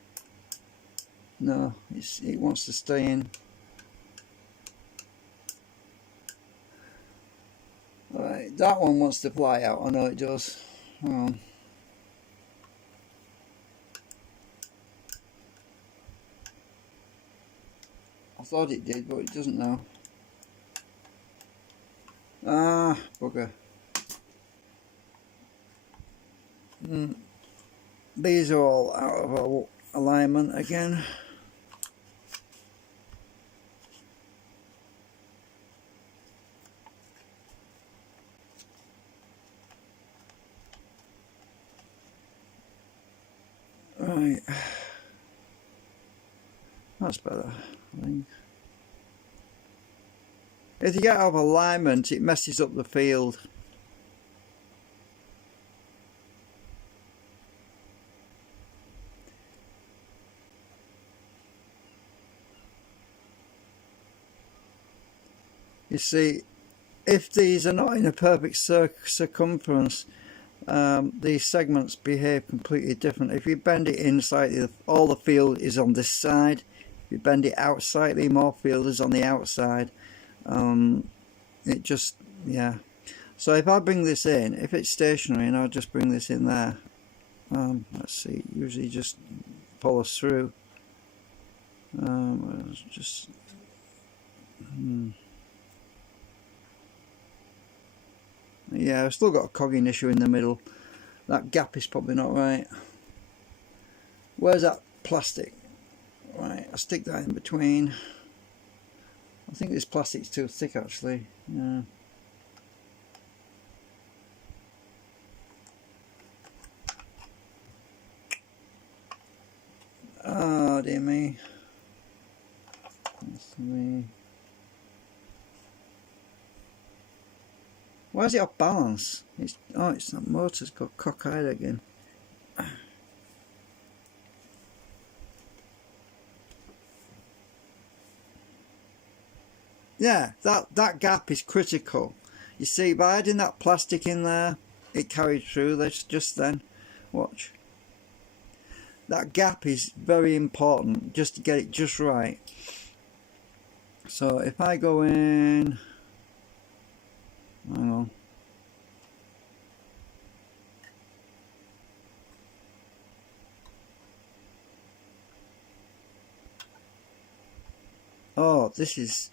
No, it wants to stay in. Alright, that one wants to fly out. I know it does. Hang on. I thought it did, but it doesn't now. Ah, bugger. These are all out of alignment again. Right. That's better, I think. If you get out of alignment, it messes up the field. You see, if these are not in a perfect circumference, these segments behave completely different. If you bend it in slightly, all the field is on this side. If you bend it out slightly, more field is on the outside. It just, yeah. So if I bring this in, if it's stationary, and I'll just bring this in there, let's see, usually just follows through. Just yeah, I've still got a cogging issue in the middle. That gap is probably not right. Where's that plastic? Right, I'll stick that in between. I think this plastic's too thick actually. Yeah. Oh dear me. That's me. Why is it off balance? It's that motor's got cockeyed again. Yeah, that gap is critical. You see, by adding that plastic in there, it carried through. Let's just then watch. that gap is very important, just to get it just right. So if I go in, hang on, oh, this is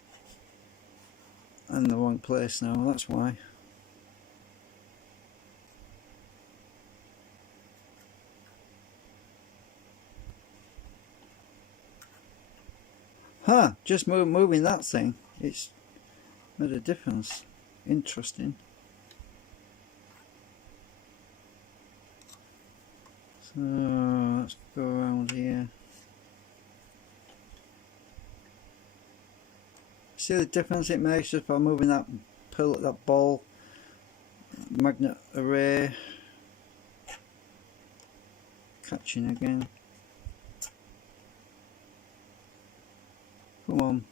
in the wrong place now, that's why. Huh, just moving that thing, it's made a difference. Interesting. So let's go around here. See the difference it makes just by moving that that ball magnet array. Catching again. Come on.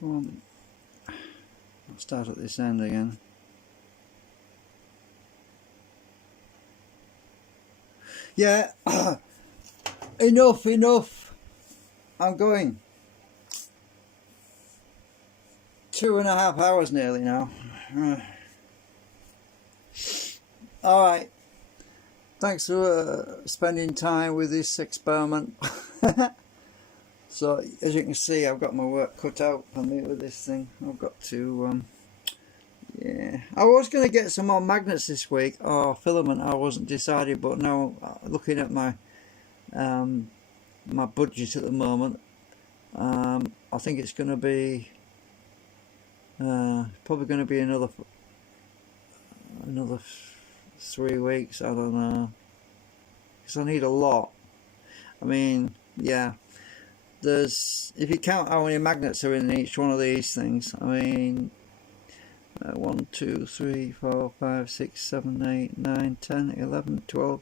Come on. I'll start at this end again. Yeah, enough. I'm going. 2.5 hours nearly now. Alright, thanks for spending time with this experiment. So as you can see, I've got my work cut out for me with this thing. I've got to yeah, I was going to get some more magnets this week, or filament, I wasn't decided, but now looking at my my budget at the moment, I think it's going to be probably going to be another 3 weeks, I don't know, because I need a lot. I mean, yeah, there's, if you count how many magnets are in each one of these things, I mean, 1, 2, 3, 4, 5, 6, 7, 8, 9, 10, 11, 12,